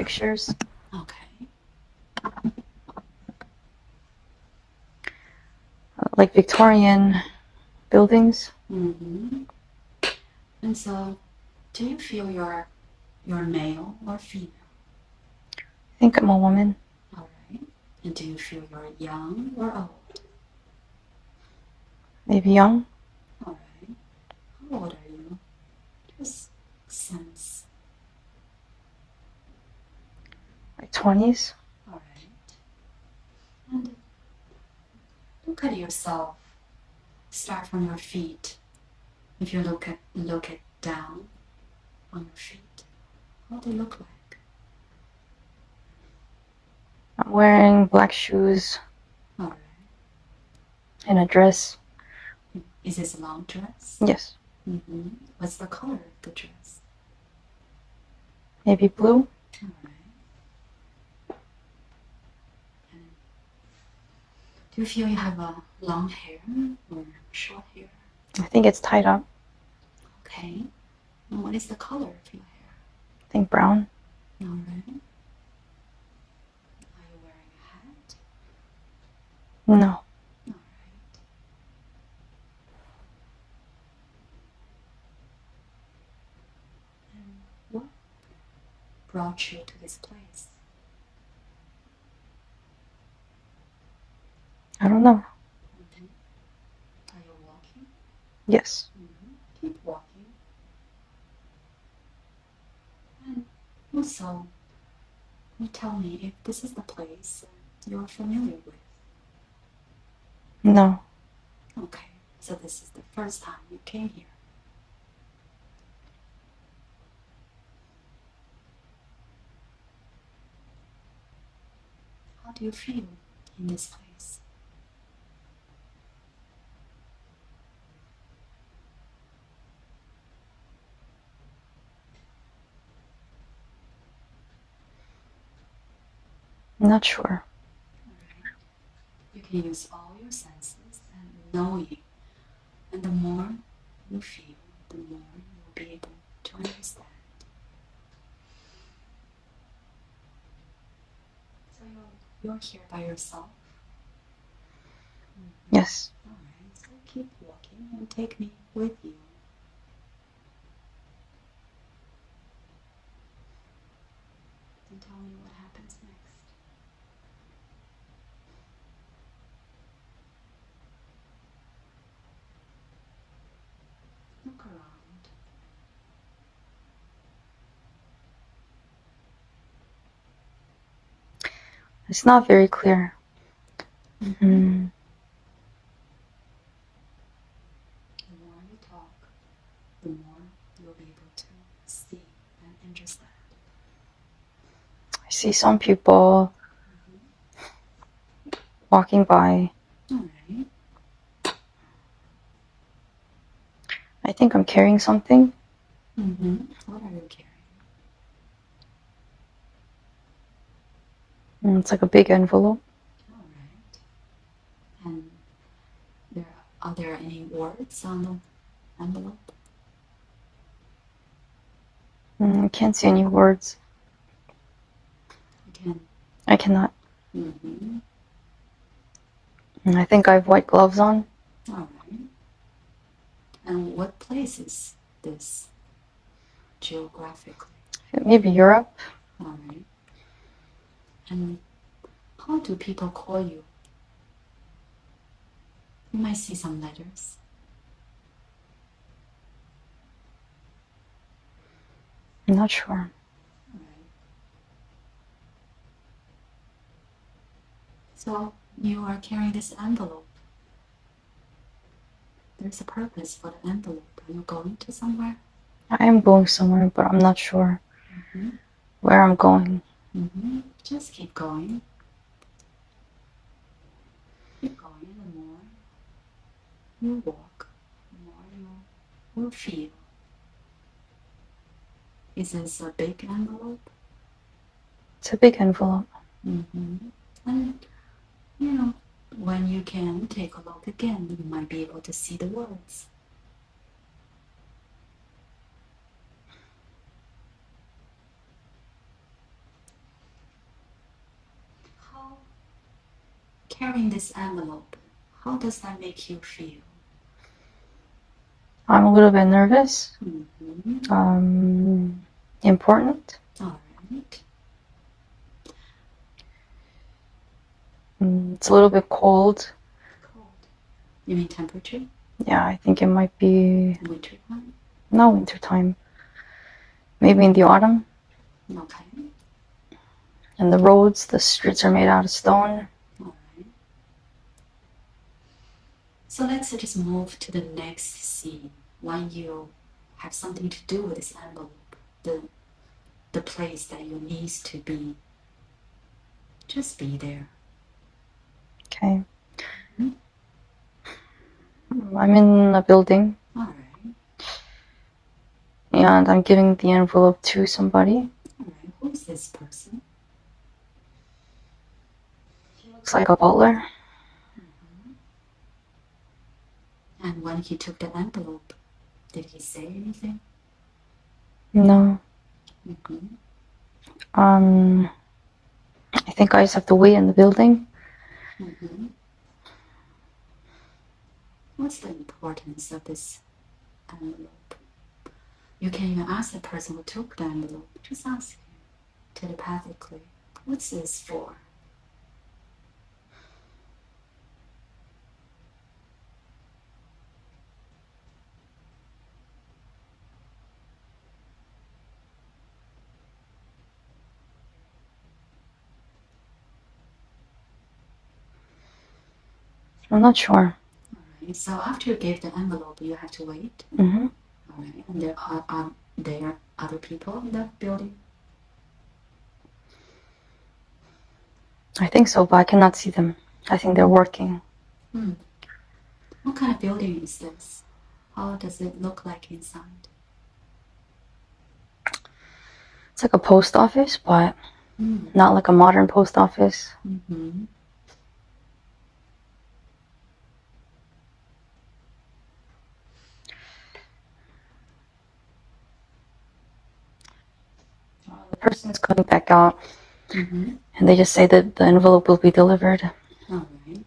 pictures. Okay. Like Victorian buildings. Mm-hmm. And so, do you feel you're male or female? I think I'm a woman. All right. And do you feel you're young or old? Maybe young. All right. How old are you? Just sense. Like 20s. All right. And look at yourself. Start from your feet. If you look it down on your feet, how do they look like? I'm wearing black shoes. All right. And a dress. Is this a long dress? Yes. Mm-hmm. What's the color of the dress? Maybe blue. All right. And do you feel you have a long hair or short hair? I think it's tied up. Okay. And what is the color of your hair? I think brown. All right. Are you wearing a hat? No. All right. And what brought you to this place? I don't know. Mm-hmm. Are you walking? Yes. Mm-hmm. Keep walking. And also, you tell me if this is the place you're familiar with. No. Okay, so this is the first time you came here. How do you feel in this place? I'm not sure. Alright. You can use all your senses and knowing. And the more you feel, the more you'll be able to understand. So you're here by yourself? Yes. Alright, so keep walking and take me with you. And tell me what happens next. Look around. It's not very clear. Mm-hmm. The more you talk, the more you'll be able to see and understand. I see some people walking by. Alright. I think I'm carrying something. Mm-hmm. What are you carrying? It's like a big envelope. Alright. And are there any words on the envelope? I can't see any words. You can. I cannot. Mm-hmm. I think I have white gloves on. Alright. And what place is this geographically? Maybe Europe. Alright. And how do people call you? You might see some letters. I'm not sure. Alright. So you are carrying this envelope. There's a purpose for the envelope. Are you going to somewhere? I am going somewhere, but I'm not sure where I'm going. Just keep going. Keep going. The more you walk, the more you will feel. Is this a big envelope? It's a big envelope. And, when you can take a look again, you might be able to see the words. carrying this envelope, how does that make you feel? I'm a little bit nervous. Mm-hmm. Important. All right. It's a little bit cold. Cold. You mean temperature? Yeah, I think it might be Winter time? not winter time. Maybe in the autumn. Okay. And the roads, the streets are made out of stone. All right. So let's just move to the next scene. When you have something to do with this envelope, the place that you need to be, just be there. Okay. I'm in a building. All right. And I'm giving the envelope to somebody. All right. Who is this person? Looks like a butler. And when he took the envelope, did he say anything? No. I think I just have to wait in the building. What's the importance of this envelope? You can even ask the person who took the envelope. Just ask him telepathically, what's this for? I'm not sure. All right. So after you gave the envelope, you have to wait. Mm-hmm. All right. And there are other people in the building? I think so, but I cannot see them. I think they're working. What kind of building is this? How does it look like inside? It's like a post office, but not like a modern post office. The person is coming back out, and they just say that the envelope will be delivered. All right.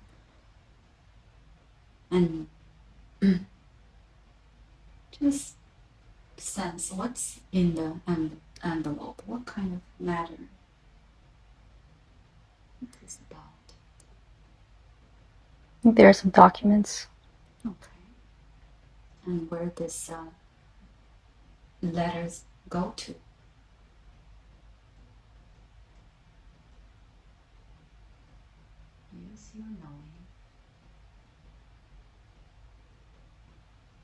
And just sense what's in the envelope. What kind of matter? What is it about? I think there are some documents. Okay. And where this letters go to? Use your knowing.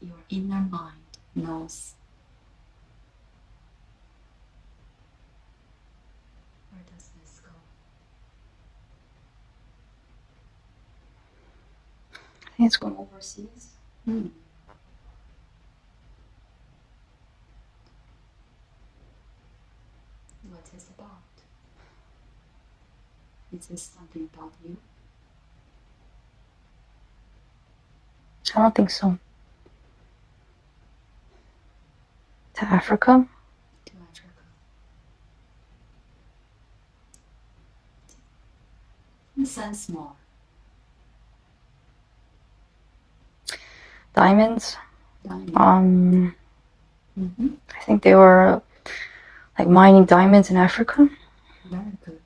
Your inner mind knows. Where does this go? I think it's going overseas. What is it about? Is this something about you? I don't think so. To Africa? To Africa. Sense more. Diamonds. Diamond. I think they were like mining diamonds in Africa. Very good.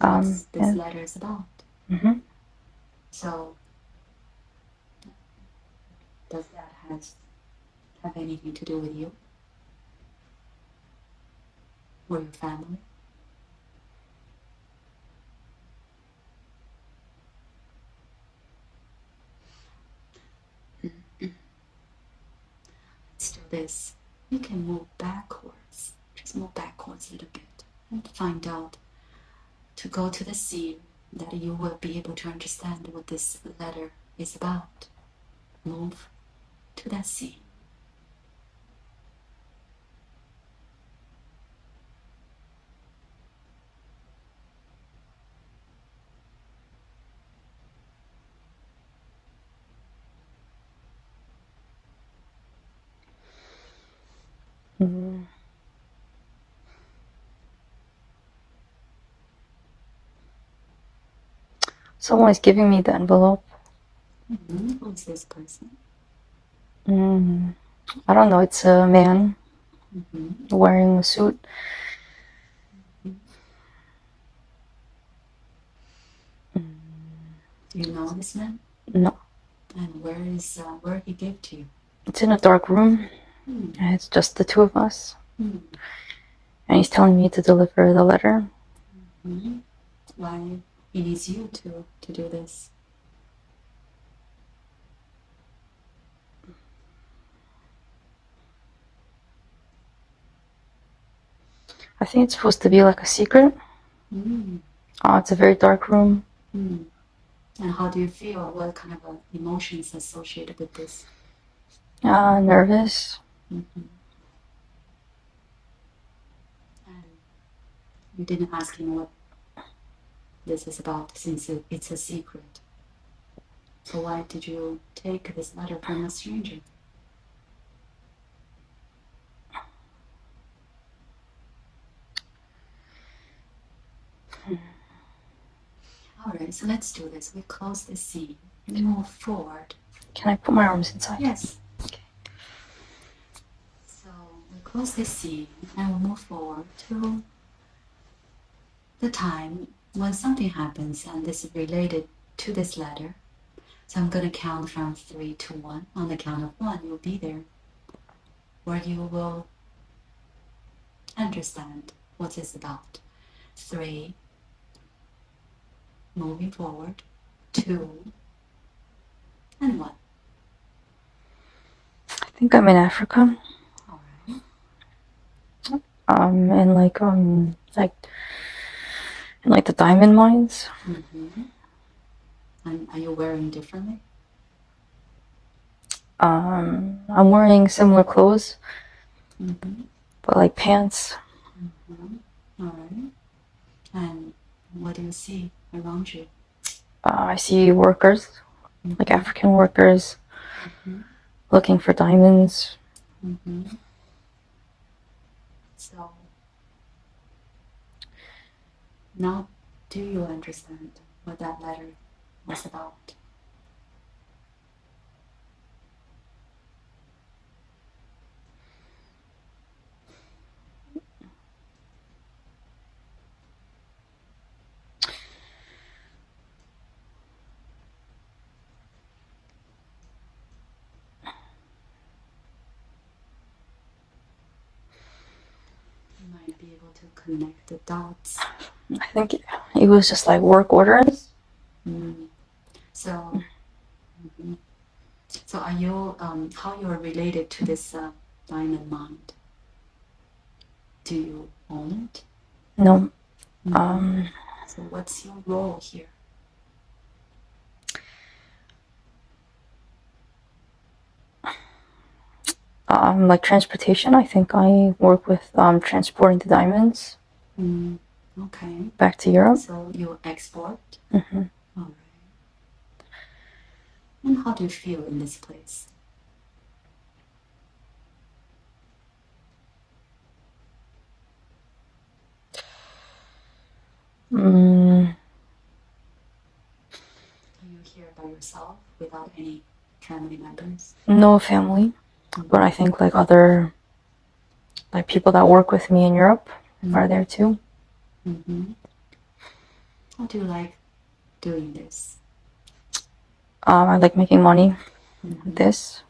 So what's this letter is about? So does that have anything to do with you or your family? Let's do this. You can move backwards. Just move backwards a little bit and find out, to go to the scene that you will be able to understand what this letter is about. Move to that scene. Someone is giving me the envelope. Who is this person? I don't know. It's a man Mm-hmm. wearing a suit. Do you know this man? No. And where he gave to you? It's in a dark room. And it's just the two of us. And he's telling me to deliver the letter. Why he needs you to do this? I think it's supposed to be like a secret. It's a very dark room. And how do you feel? What kind of emotions associated with this? Nervous. And you didn't ask him what this is about, since it's a secret. So why did you take this letter from a stranger? Alright, so let's do this. We close the scene. We move forward. Can I put my arms inside? Yes. Okay. So we close this scene and we move forward to the time when something happens, and this is related to this letter. So I'm going to count from 3 to 1. On the count of 1, you'll be there, where you will understand what it's about. 3, moving forward. 2, and 1. I think I'm in Africa. Alright. And like the diamond mines. And are you wearing differently? I'm wearing similar clothes, but like pants. Alright. And what do you see around you? I see workers, like African workers, looking for diamonds. So now, do you understand what that letter was about? You might be able to connect the dots. I think it was just like work orders. So, so are you, how you are related to this diamond mine? Do you own it? No. So what's your role here? Like transportation. I think I work with transporting the diamonds Okay. back to Europe. So you export? All right. And how do you feel in this place? Are you here by yourself without any family members? No family, but I think like other like people that work with me in Europe are there too. How do you like doing this? I like making money with this.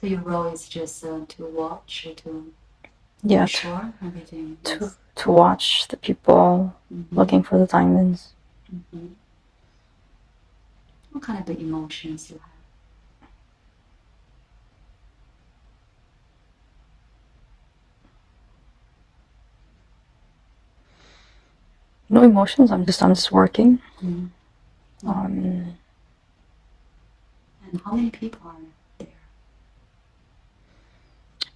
So your role is just to watch or to Yeah, ensure everything to watch the people looking for the diamonds. What kind of emotions you have? No emotions. I'm just working. And how many people are there?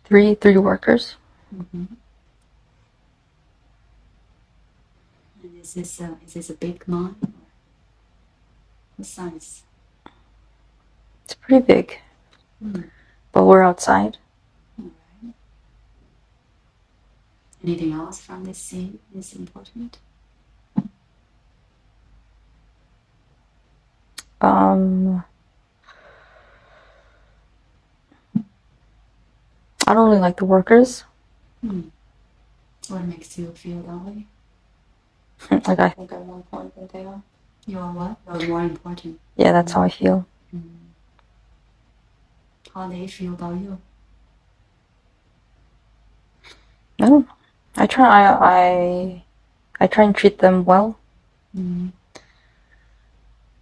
Three workers. And is this a big mine? What size? It's pretty big, but we're outside. Alright. Anything else from this scene is important? I don't really like the workers. What makes you feel that way? Like, I think I'm more important than they are. You are what? You're more important. Yeah, that's how I feel. How they feel about you? I don't know. I try and treat them well.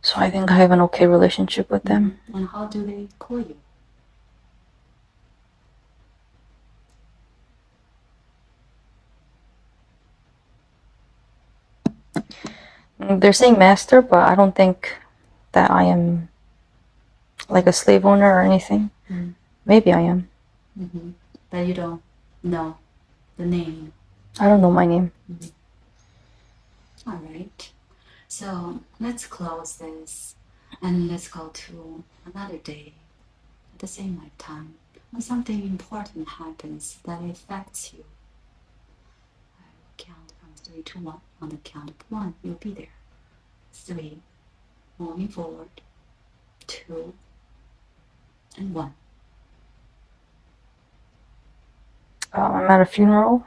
So I think I have an okay relationship with them. And how do they call you? They're saying master, but I don't think that I am like a slave owner or anything. Maybe I am. But you don't know the name. I don't know my name. All right. So let's close this and let's go to another day at the same lifetime when something important happens that affects you. I will count from 3 to 1. On the count of 1, you'll be there. 3, moving forward. 2, and 1. I'm at a funeral.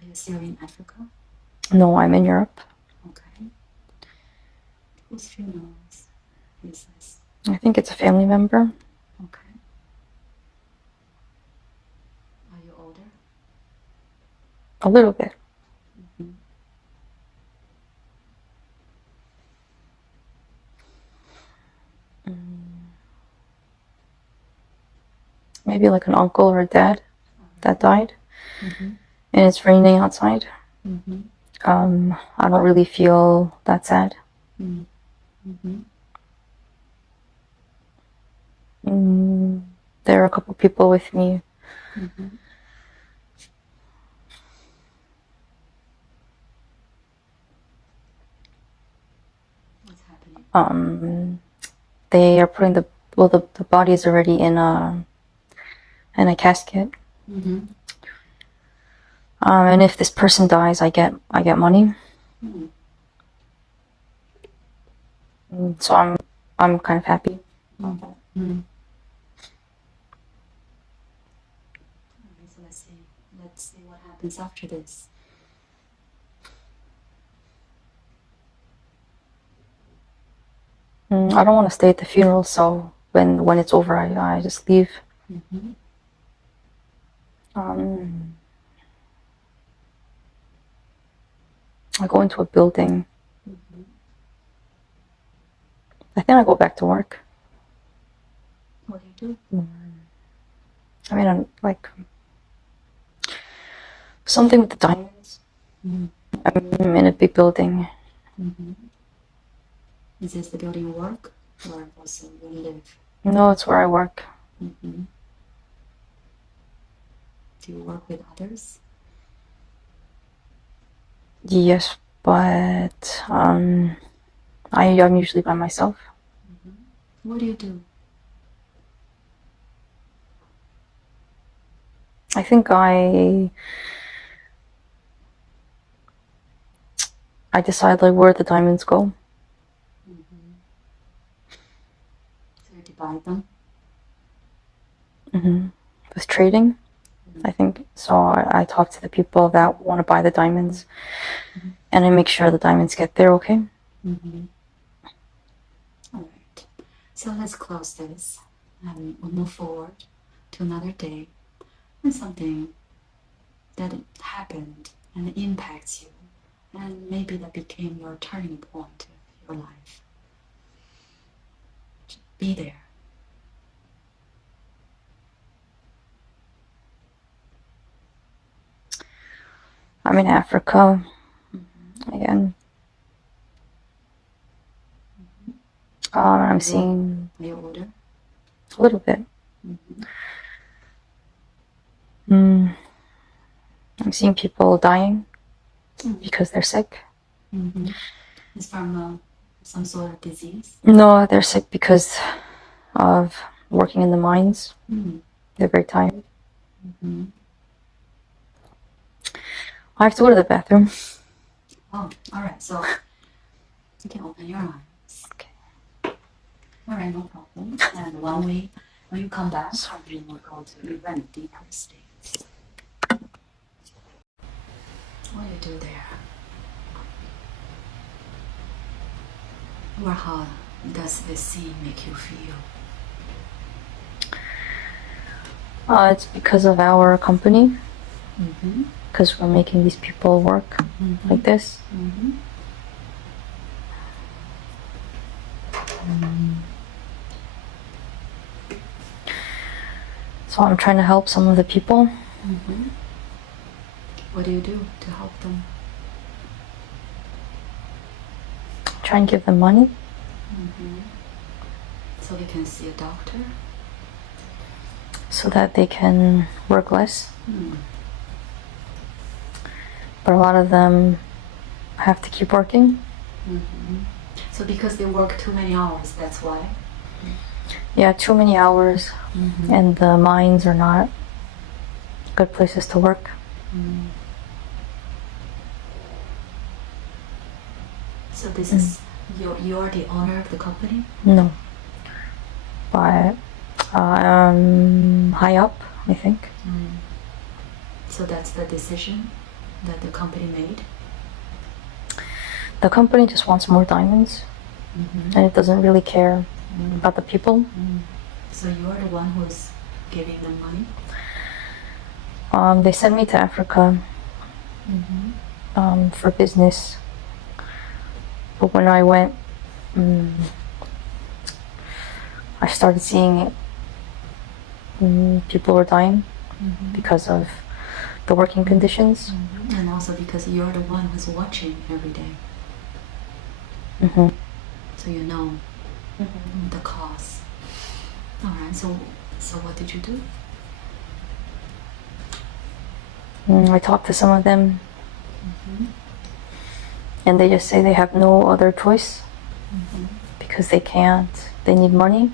Are you still in Africa? No, I'm in Europe. Okay. Whose funeral is this? I think it's a family member. Okay. Are you older? A little bit. Maybe like an uncle or a dad that died. And it's raining outside. I don't really feel that sad. There are a couple people with me. What's happening? They are putting the body is already in a casket. And if this person dies, I get money. So I'm kind of happy about that. So let's see what happens after this. I don't want to stay at the funeral, so when it's over, I just leave. I go into a building. I think I go back to work. What do you do? I mean, I'm like something with the diamonds. I'm in a big building. Is this the building you work or also where you live? No, it's where I work. Do you work with others? Yes, but I'm usually by myself. What do you do? I think I decide like where the diamonds go. So you divide them? With trading, I think. So I talk to the people that want to buy the diamonds, and I make sure the diamonds get there okay. All right. So let's close this and we'll move forward to another day when something that happened and impacts you, and maybe that became your turning point of your life. Just be there. I'm in Africa again. I'm seeing Are you older? a little bit. I'm seeing people dying because they're sick. It's from some sort of disease? No, they're sick because of working in the mines. They're very tired. I have to go to the bathroom. Oh, all right. So you can open your eyes. Okay. All right, no problem. And when you come back, we will go to even deeper states. What do you do there? Or how does this scene make you feel? It's because of our company. Because we're making these people work like this. So I'm trying to help some of the people. What do you do to help them? Try and give them money. So they can see a doctor? So that they can work less. But a lot of them have to keep working. So because they work too many hours, that's why? Yeah, too many hours. And the mines are not good places to work. So this is, you're the owner of the company? No. But high up, I think. So that's the decision that the company made? The company just wants more diamonds. And it doesn't really care about the people. So you're the one who's giving them money? They sent me to Africa for business. But when I went, I started seeing people were dying because of the working conditions. And also because you're the one who's watching every day. So you know the cause. Alright, so what did you do? I talked to some of them. And they just say they have no other choice. Because they can't. They need money.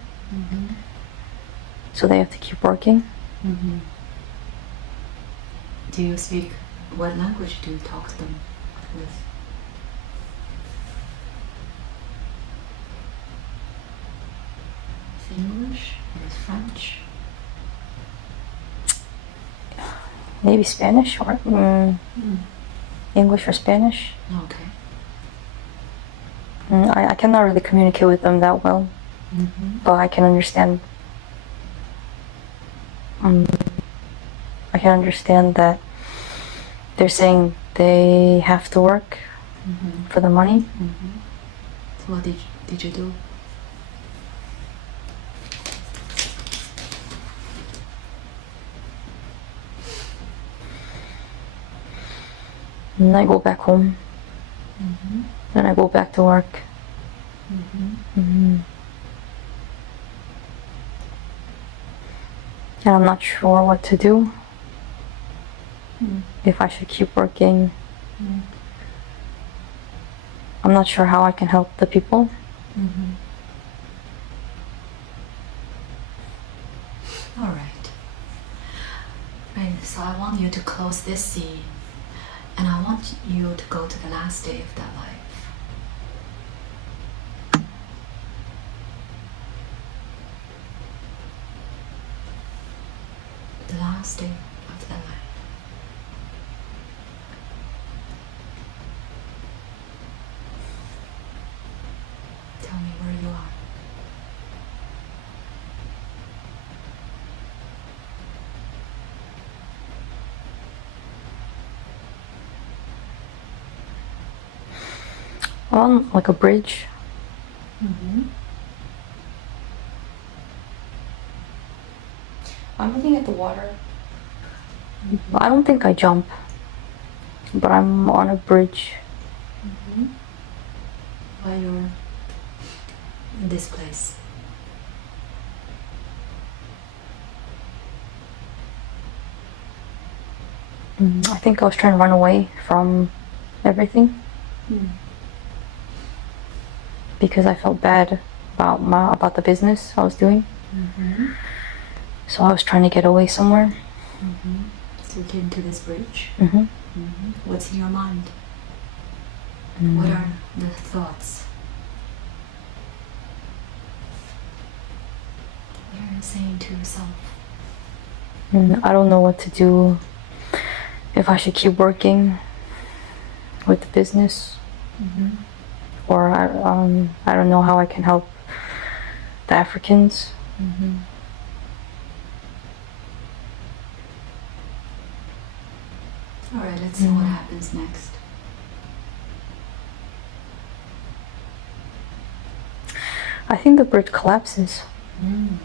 So they have to keep working. Do you speak, what language do you talk to them with? English or French? Maybe Spanish or English or Spanish. Okay. I cannot really communicate with them that well. But I can understand. I can understand that they're saying they have to work for the money. So what did you do? And I go back home. Then I go back to work. And I'm not sure what to do. If I should keep working. I'm not sure how I can help the people. All right. Right, so I want you to close this scene, and I want you to go to the last day of that life. The last day of that life. Tell me where you are. On like a bridge. I'm looking at the water. I don't think I jump, but I'm on a bridge. While you're in this place. I think I was trying to run away from everything. Because I felt bad about the business I was doing. So I was trying to get away somewhere. you came to this bridge? Mm-hmm. What's in your mind? What are the thoughts? What are you saying to yourself? I don't know what to do. If I should keep working with the business, or I don't know how I can help the Africans. All right, let's see what happens next. I think the bridge collapses. And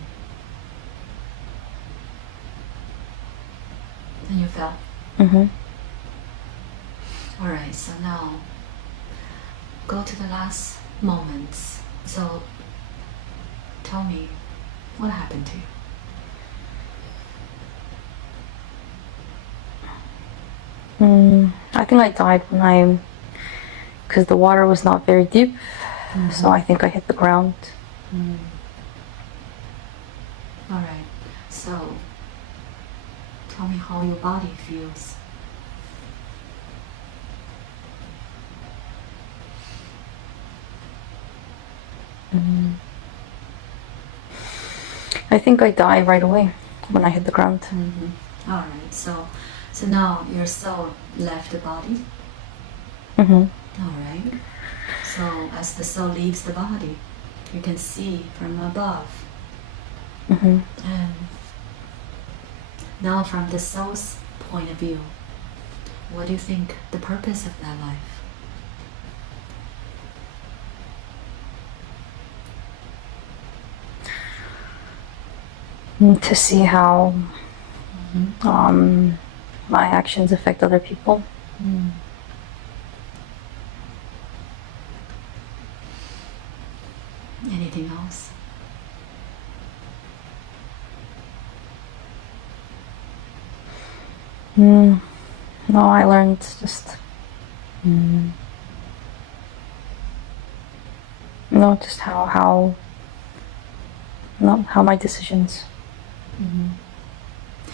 you fell. All right, so now go to the last moments. So tell me, what happened to you? I think I died because the water was not very deep, so I think I hit the ground. All right, so tell me how your body feels. I think I died right away when I hit the ground. All right, so now your soul left the body. Mm-hmm. All right. So as the soul leaves the body, you can see from above. Mm-hmm. And now from the soul's point of view, what do you think the purpose of that life? To see how my actions affect other people. Anything else? No, I learned just just how my decisions.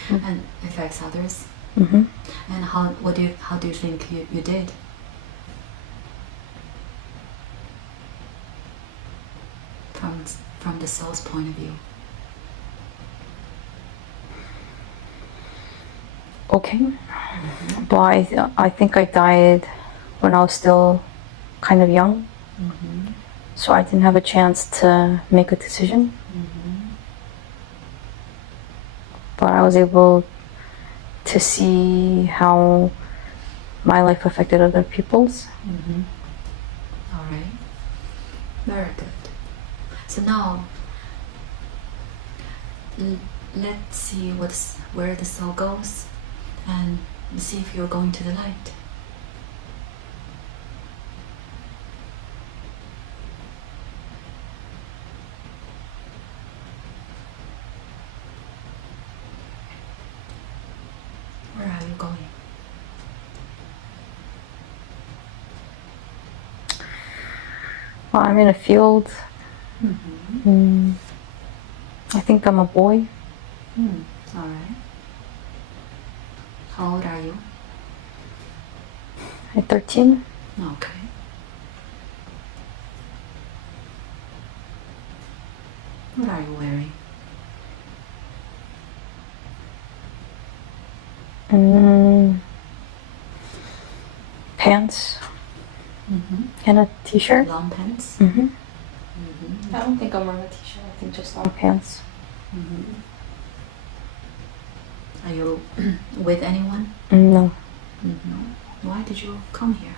And affects others. Mm-hmm. And how do you think you did? From the soul's point of view. Okay. Well, I think I died when I was still kind of young, so I didn't have a chance to make a decision. But I was able to see how my life affected other people's. All right. Very good. So now, let's see where the soul goes, and see if you're going to the light. Where are you going? Well, I'm in a field. I think I'm a boy. All right. How old are you? At 13. Okay. What are you wearing? Pants and a t-shirt. Long pants? I don't think I'm wearing a t-shirt. I think just long pants. Are you with anyone? No. Why did you come here?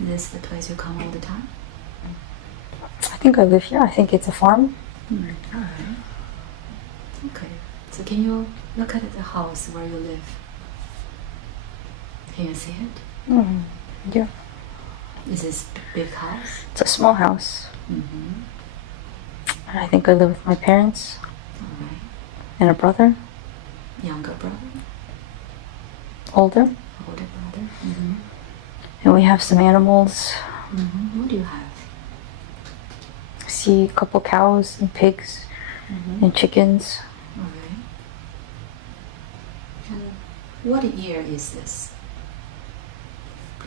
Is this the place you come all the time? I think I live here. I think it's a farm. Alright. Okay. So can you look at the house where you live? Can you see it? Yeah. Is this a big house? It's a small house. And I think I live with my parents Alright. and a brother, Younger brother? older. Older brother? And we have some animals. What do you have? I see a couple cows and pigs and chickens. Alright. And what year is this?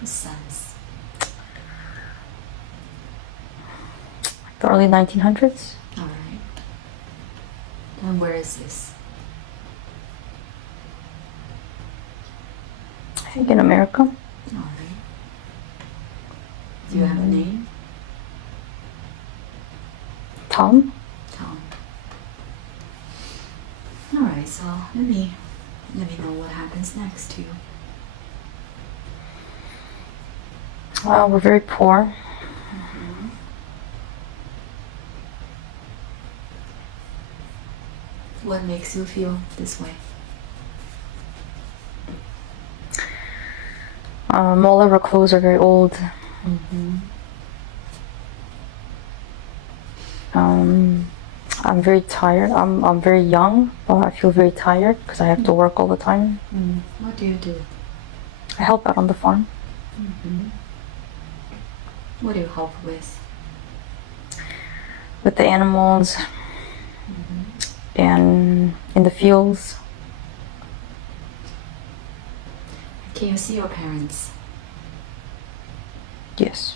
Sense. The early 1900s. Alright. And where is this? I think in America. Alright. Do you have a name? Tom. Tom. Alright, so let me know what happens next to you. We're very poor. What makes you feel this way? All of our clothes are very old. I'm very tired. I'm very young, but I feel very tired because I have to work all the time. What do you do? I help out on the farm. What do you help with? With the animals and in the fields. Can you see your parents? Yes.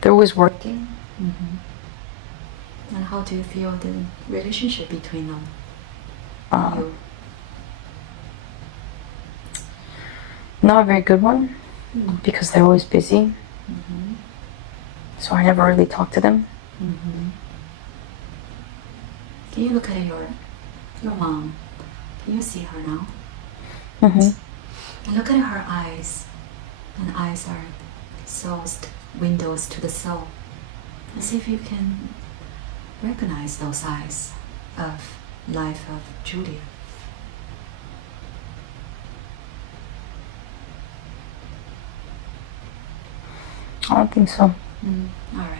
They're always working. And how do you feel the relationship between them and you? Not a very good one because they're always busy. So I never really talk to them. Can you look at your mom? Can you see her now? Mm-hmm. And look at her eyes. And eyes are souls, windows to the soul. And see if you can recognize those eyes of life of Julia. I don't think so. Alright.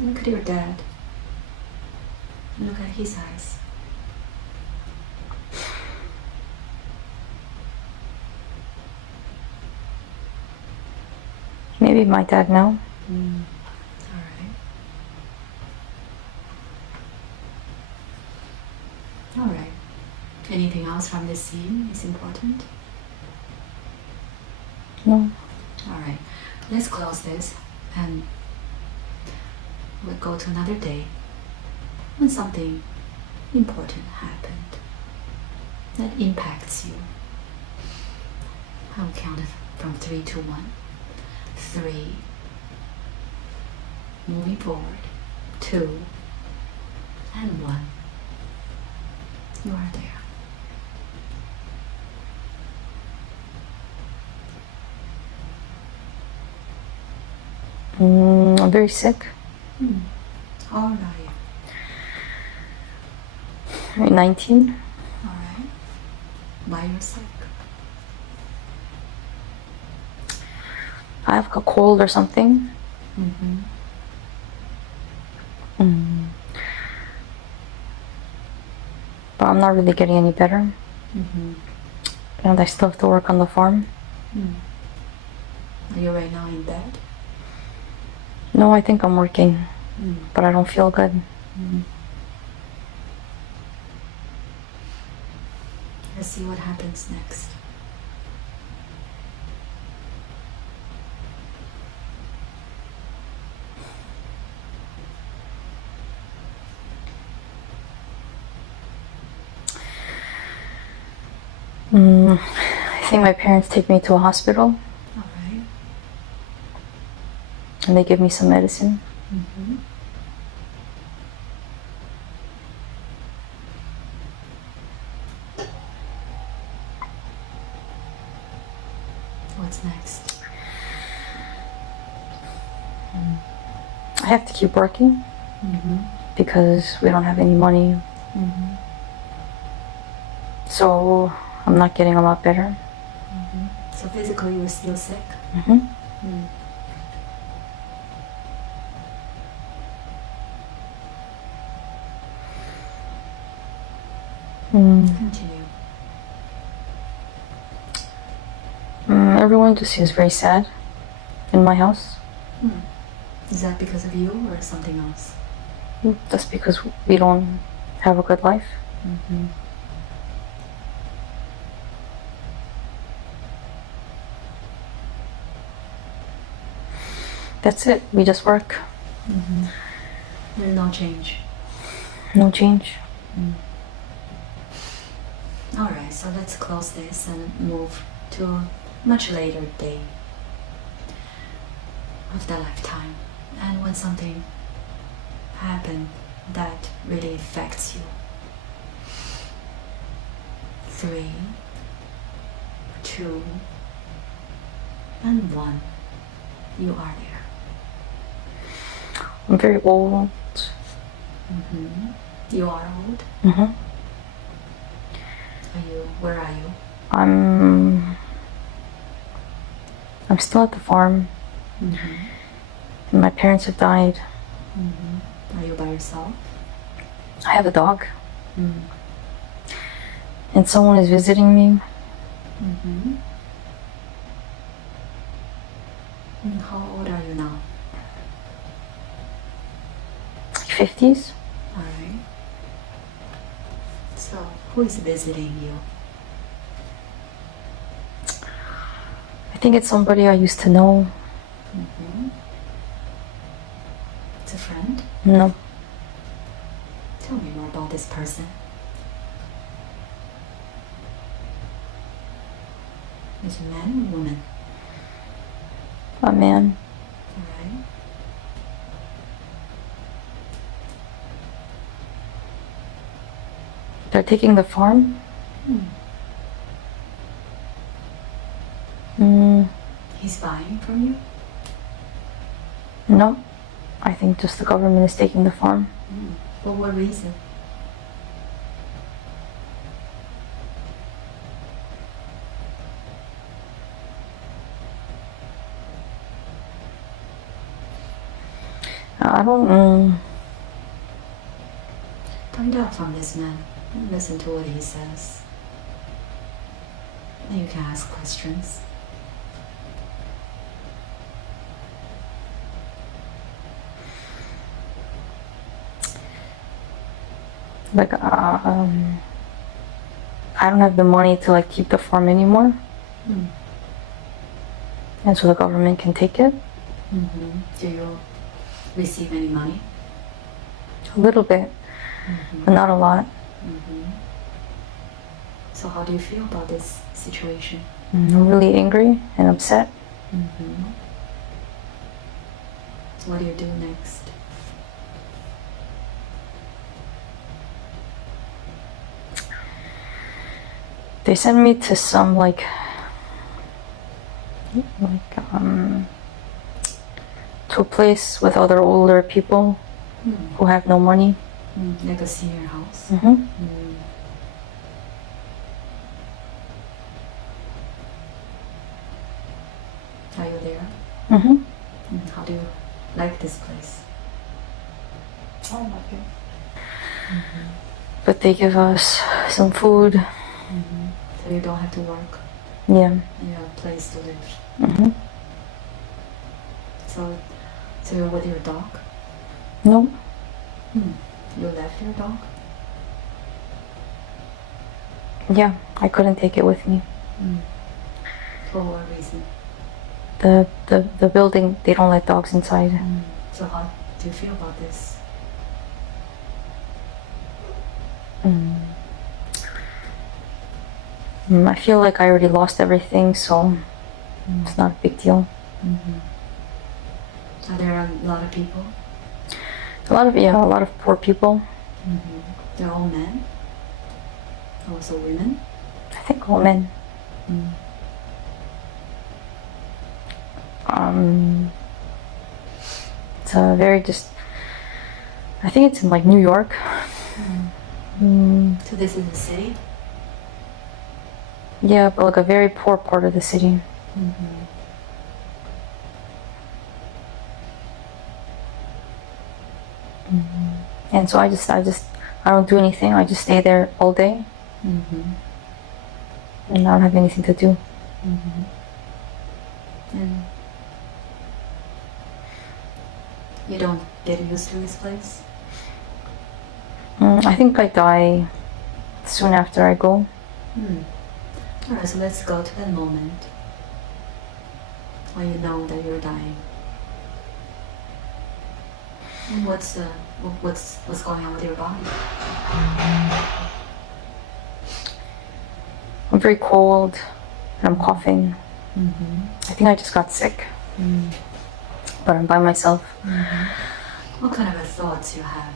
Look at your dad. Look at his eyes. Maybe my dad now. Alright. Anything else from this scene is important? No. Alright. Let's close this and we'll go to another day when something important happened that impacts you. I'll count it from 3 to 1. 3. Moving forward. 2. And 1. You are there. I'm very sick. How old are you? 19. Alright. Why you're sick? I have a cold or something. But I'm not really getting any better. And I still have to work on the farm. Are you right now in bed? No, I think I'm working. But I don't feel good. Let's see what happens next. I think my parents take me to a hospital. Alright. And they give me some medicine. What's next? I have to keep working because we don't have any money. So I'm not getting a lot better. So physically you're still sick? Continue. Everyone just seems very sad in my house. Is that because of you or something else? Just because we don't have a good life. That's it. We just work. There's no change. No change. Alright, so let's close this and move to a much later day of the lifetime. And when something happens that really affects you. 3, 2, and 1. You are there. I'm very old. You are old? Where are you? I'm still at the farm. My parents have died. Are you by yourself? I have a dog. And someone is visiting me. How old are you now? 50s. Alright. So, who is visiting you? I think it's somebody I used to know. It's a friend? No. Tell me more about this person. Is it a man or woman? A man. Alright. They're taking the farm. He's buying from you? No. I think just the government is taking the farm. For what reason? I don't. Find out from this man. Listen to what he says. And you can ask questions. Like, I don't have the money to like keep the farm anymore. And so the government can take it. Do you receive any money? A little bit, but not a lot. So how do you feel about this situation? I'm really angry and upset. What do you do next? They sent me to some like to a place with other older people who have no money. Like a senior house? Are you there? How do you like this place? I like it. But they give us some food. So you don't have to work? Yeah. And you have a place to live? So you're with your dog? No. You left your dog? Yeah, I couldn't take it with me. For what reason? The building, they don't let dogs inside. So how do you feel about this? I feel like I already lost everything, so it's not a big deal. Are there a lot of people? A lot of poor people. They're all men? Also women? I think all men. It's a very I think it's in like New York. So this is a city? Yeah, but like a very poor part of the city. And so I don't do anything. I just stay there all day. And I don't have anything to do. And You don't get used to this place? I think I die soon after I go. Alright, so let's go to that moment when you know that you're dying. And what's going on with your body? I'm very cold and I'm coughing. I think I just got sick. But I'm by myself. What kind of thoughts you have?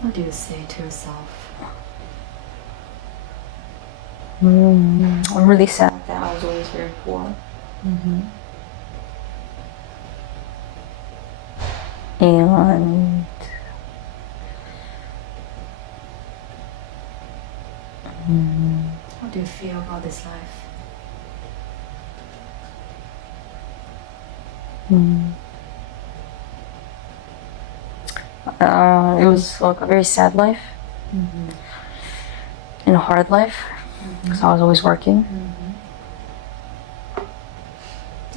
What do you say to yourself? I'm really sad that I was always very poor. And How do you feel about this life? It was like a very sad life and a hard life because I was always working.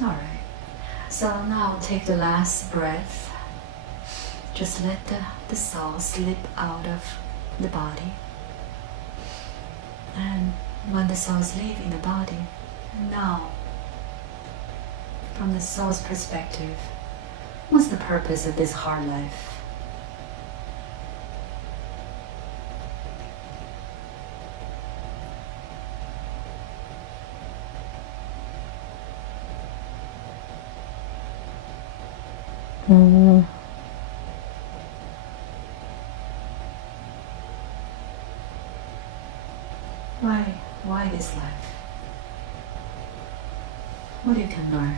Alright, so now take the last breath. Just let the soul slip out of the body. And when the soul is leaving the body, now, from the soul's perspective, what's the purpose of this hard life? Why this life? What you can learn?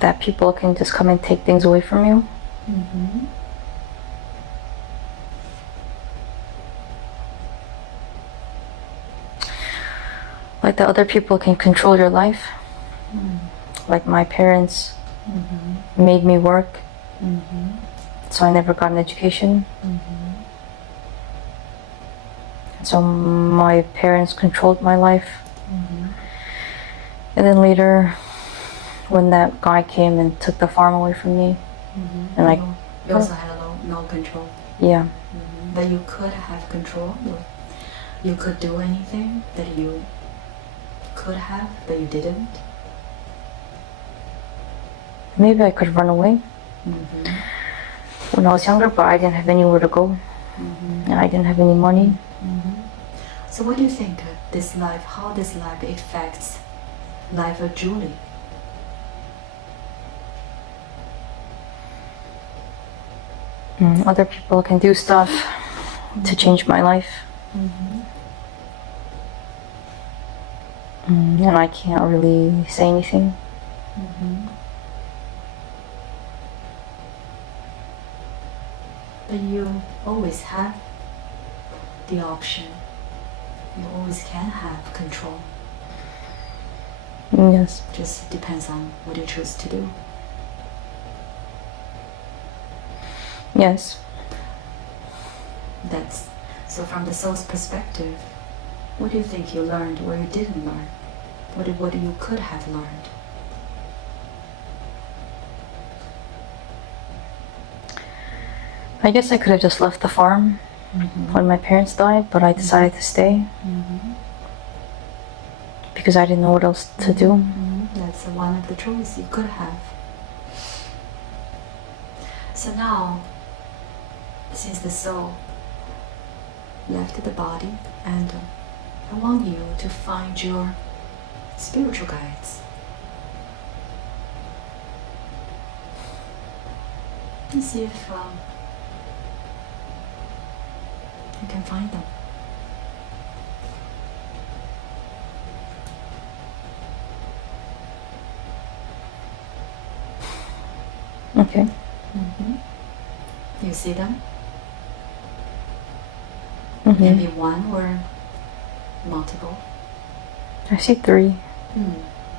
That people can just come and take things away from you. Like that other people can control your life. Like my parents made me work, so I never got an education. So my parents controlled my life. And then later, when that guy came and took the farm away from me, and like you also had no control. Yeah. But you could have control. You could do anything that you could have, but you didn't. Maybe I could run away when I was younger, but I didn't have anywhere to go, and I didn't have any money. So what do you think this life, how this life affects life of Julie? Other people can do stuff to change my life, and I can't really say anything. But you always have the option. You always can have control. Yes. Just depends on what you choose to do. Yes. So from the soul's perspective, what do you think you learned where you didn't learn? What you could have learned? I guess I could have just left the farm when my parents died, but I decided to stay because I didn't know what else to do. That's one of the choices you could have. So now, since the soul left the body, and I want you to find your spiritual guides. And see if you can find them. Okay. You see them? Mm-hmm. Maybe one or multiple. I see 3.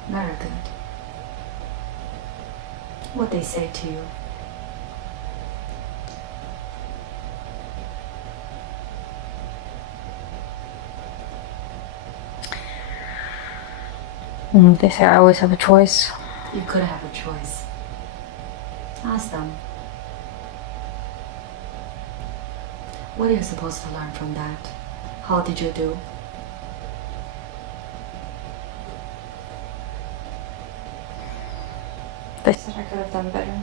Very good. what they say to you. They say I always have a choice. You could have a choice. Ask them. What are you supposed to learn from that? How did you do? They said I could have done better.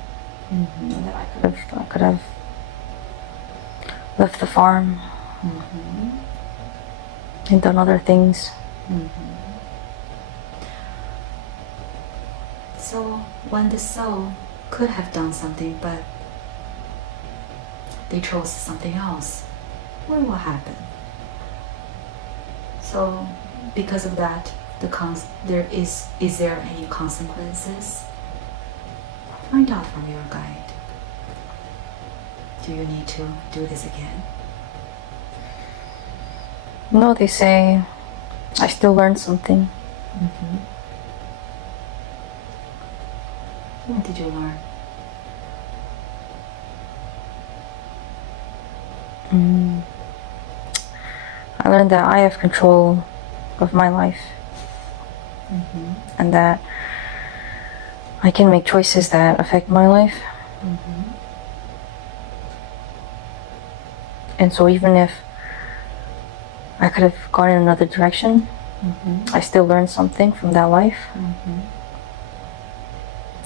And that I could have left the farm and done other things. So when the soul could have done something, but they chose something else, what will happen? So because of that, is there any consequences? Find out from your guide. Do you need to do this again? No, they say I still learned something. What did you learn? I learned that I have control of my life. And that I can make choices that affect my life. And so even if I could have gone in another direction, I still learned something from that life.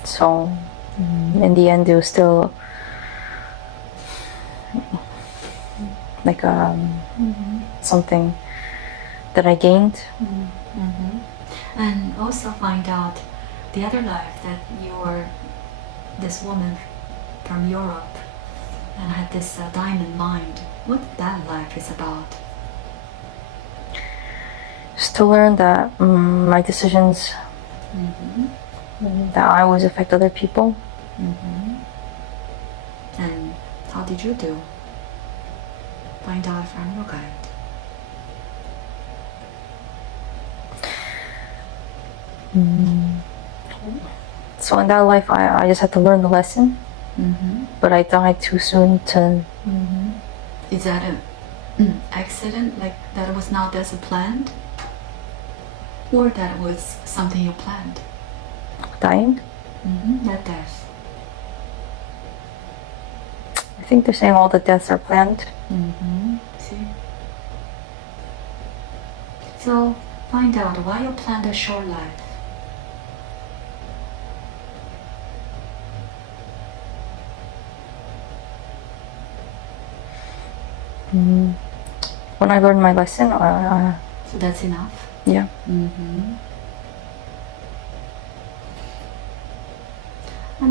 So in the end, it was still like something that I gained. And also find out the other life that you were this woman from Europe and had this diamond mind. What that life is about? Just to learn that my decisions, that I always affect other people. And how did you do? Find out from your guide. So in that life, I just had to learn the lesson. But I died too soon to... Is that an accident, like that was not as planned? Or that was something you planned? dying? That death. I think they're saying all the deaths are planned. See? So find out why you planned a short life. When I learned my lesson, So that's enough? yeah. And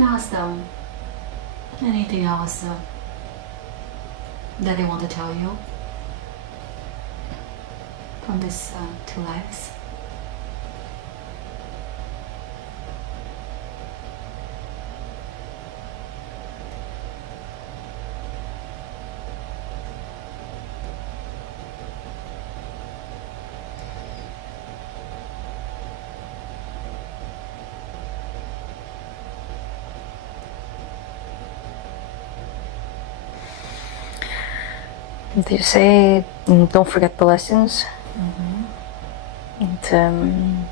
ask them anything else that they want to tell you from these two lives. They say don't forget the lessons. And,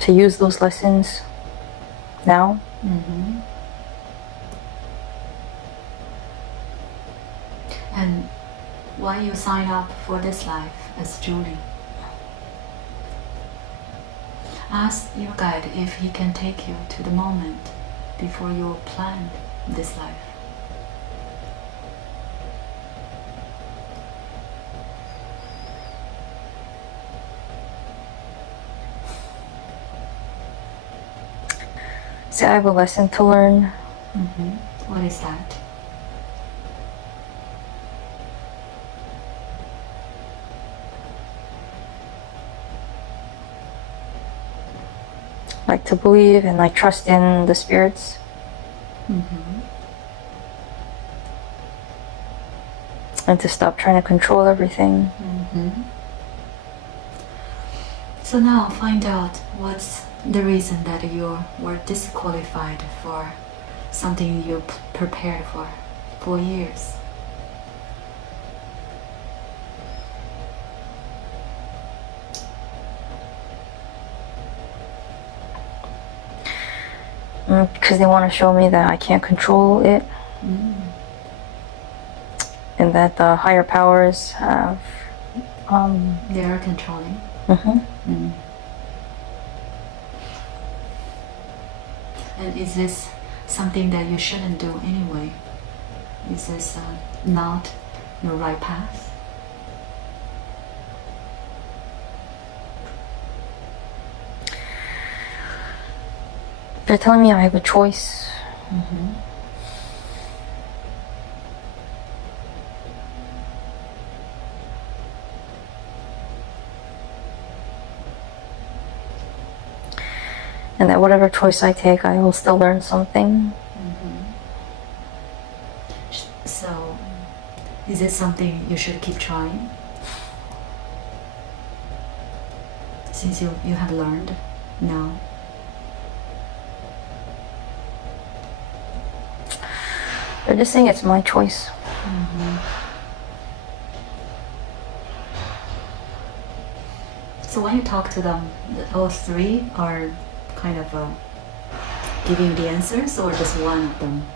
to use those lessons now. And why you sign up for this life as Julie? Ask your guide if he can take you to the moment before you plan this life. Say I have a lesson to learn. What is that? Like to believe and like trust in the spirits. And to stop trying to control everything. So now find out what's the reason that you were disqualified for something you prepared for years. Because they want to show me that I can't control it. And that the higher powers have... they are controlling. And is this something that you shouldn't do anyway? Is this not your right path? They're telling me I have a choice. And that whatever choice I take, I will still learn something. So, is it something you should keep trying? Since you have learned now. They're just saying it's my choice. So when you talk to them, all three are kind of giving you the answers, or just one of them?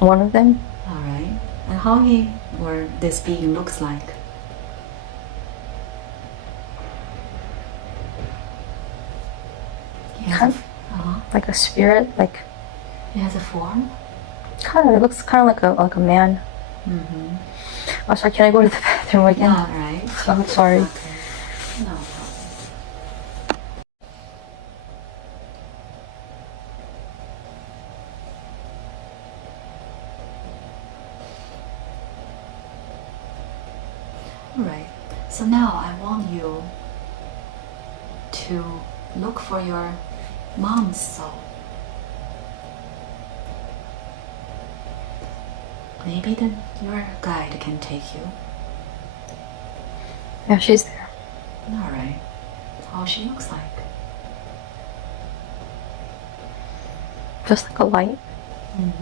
One of them? All right. And how he or this being looks like? Kind of like a spirit, like... He has a form? Kind of, it looks kind of like a man. Oh, sorry, can I go to the bathroom again? All right. I'm sorry. Okay. No problem. All right. So now I want you to look for your mom's soul. Maybe your guide can take you. Yeah, she's there. All right. How she looks like? Just like a light. And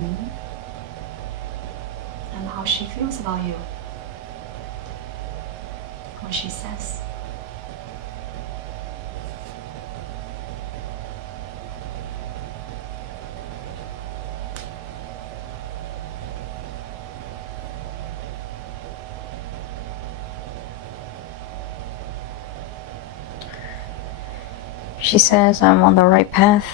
how she feels about you? What she says? She says I'm on the right path.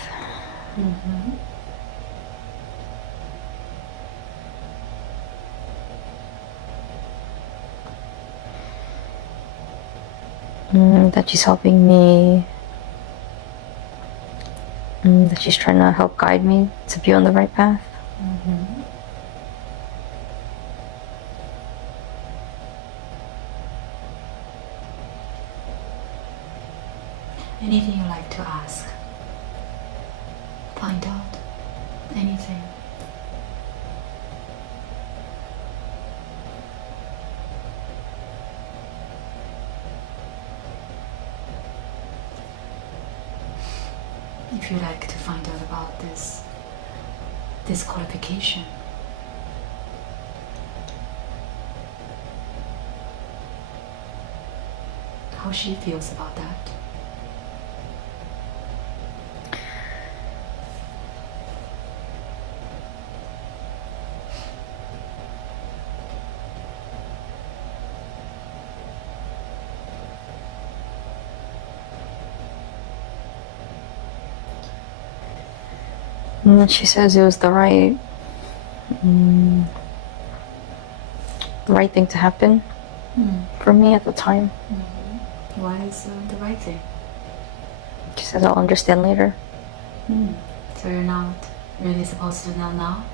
That she's helping me. That she's trying to help guide me to be on the right path. Anything you like to ask? Find out anything. If you like to find out about this disqualification, how she feels about that. She says it was the right thing to happen for me at the time. Why is the right thing? She says I'll understand later. So you're not really supposed to know now?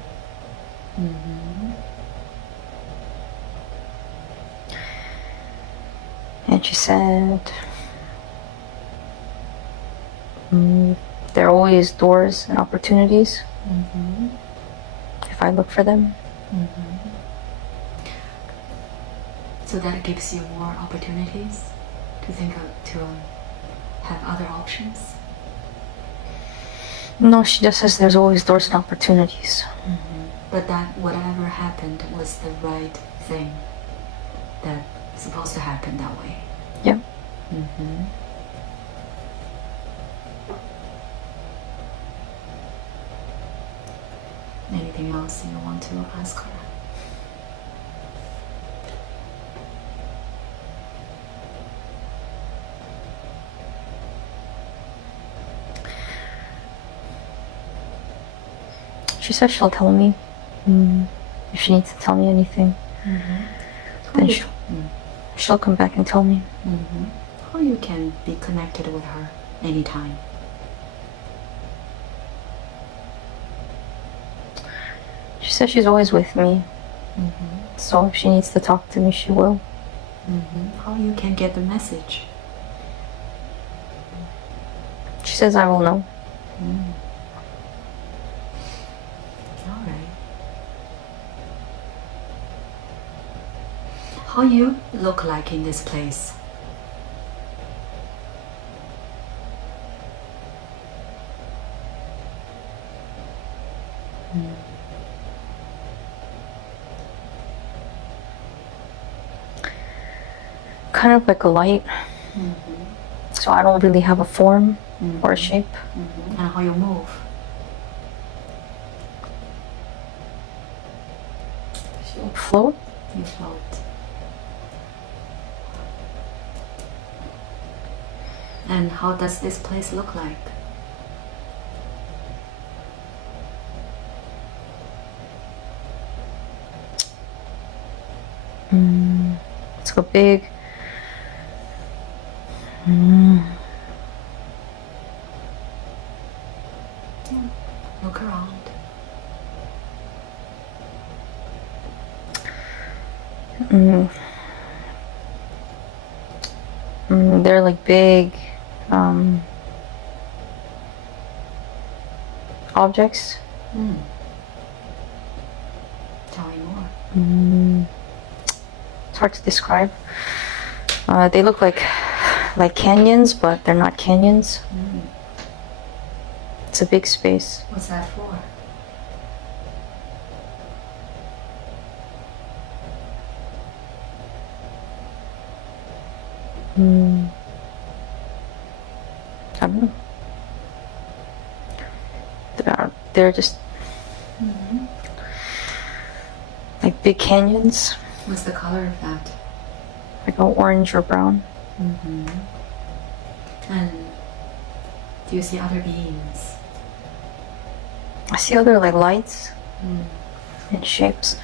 And she said there are always doors and opportunities if I look for them. So that gives you more opportunities to think of, to have other options. No, she just says there's always doors and opportunities. But that whatever happened was the right thing that's supposed to happen that way. Yep. Anything else you want to ask her? She says she'll tell me if she needs to tell me anything. Then she'll come back and tell me. Or you can be connected with her anytime. She says she's always with me. So if she needs to talk to me, she will. How you can get the message? She says I will know. All right. How you look like in this place? Kind of like a light. So I don't really have a form or a shape. And how you move? You float. You float. And how does this place look like? It's like a big Look around. They're like big objects. Tell me more. It's hard to describe. They look like canyons, but they're not canyons. It's a big space. What's that for? I don't know. They're just like big canyons. What's the color of that? Like an orange or brown. And do you see other beings? I see other like lights and shapes.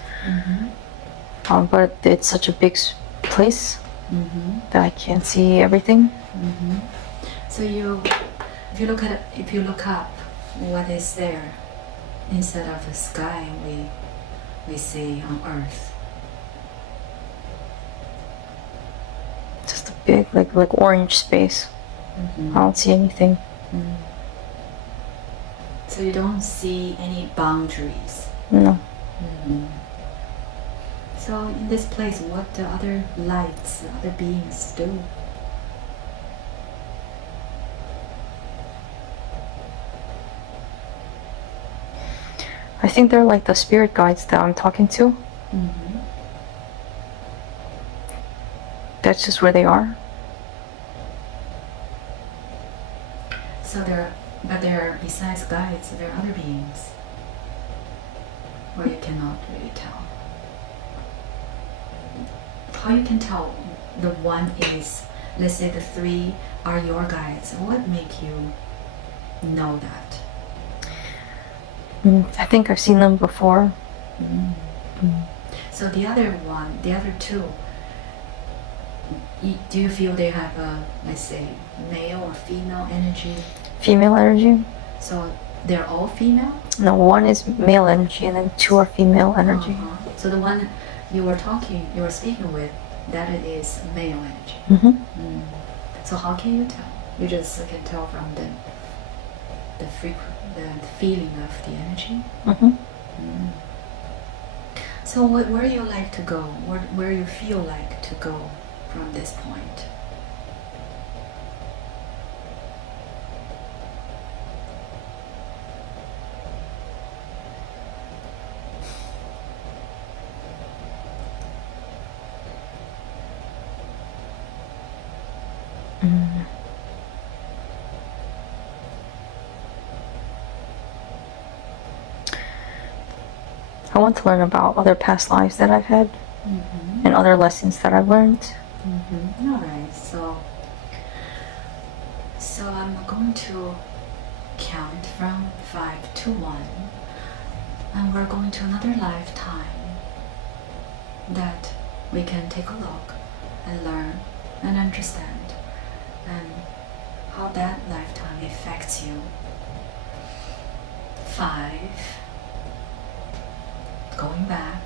But it's such a big place that I can't see everything. So if you look up, what is there instead of the sky we see on Earth? Just a big like orange space. I don't see anything. So you don't see any boundaries? No. So in this place, what the other lights, other beings do? I think they're like the spirit guides that I'm talking to. That's just where they are. So there, besides guides, there are other beings, or you cannot really tell. How you can tell the one is, let's say the three are your guides? What make you know that? I think I've seen them before. So the other two, do you feel they have a, let's say, male or female energy? Female energy? So they're all female? No, one is male energy and then two are female energy. So the one you were speaking with, that is male energy. So how can you tell? You just can tell from the feeling of the energy. So where you like to go? Where you feel like to go from this point? I want to learn about other past lives that I've had and other lessons that I've learned. All right, so I'm going to count from 5 to 1, and we're going to another lifetime that we can take a look and learn and understand and how that lifetime affects you. 5, going back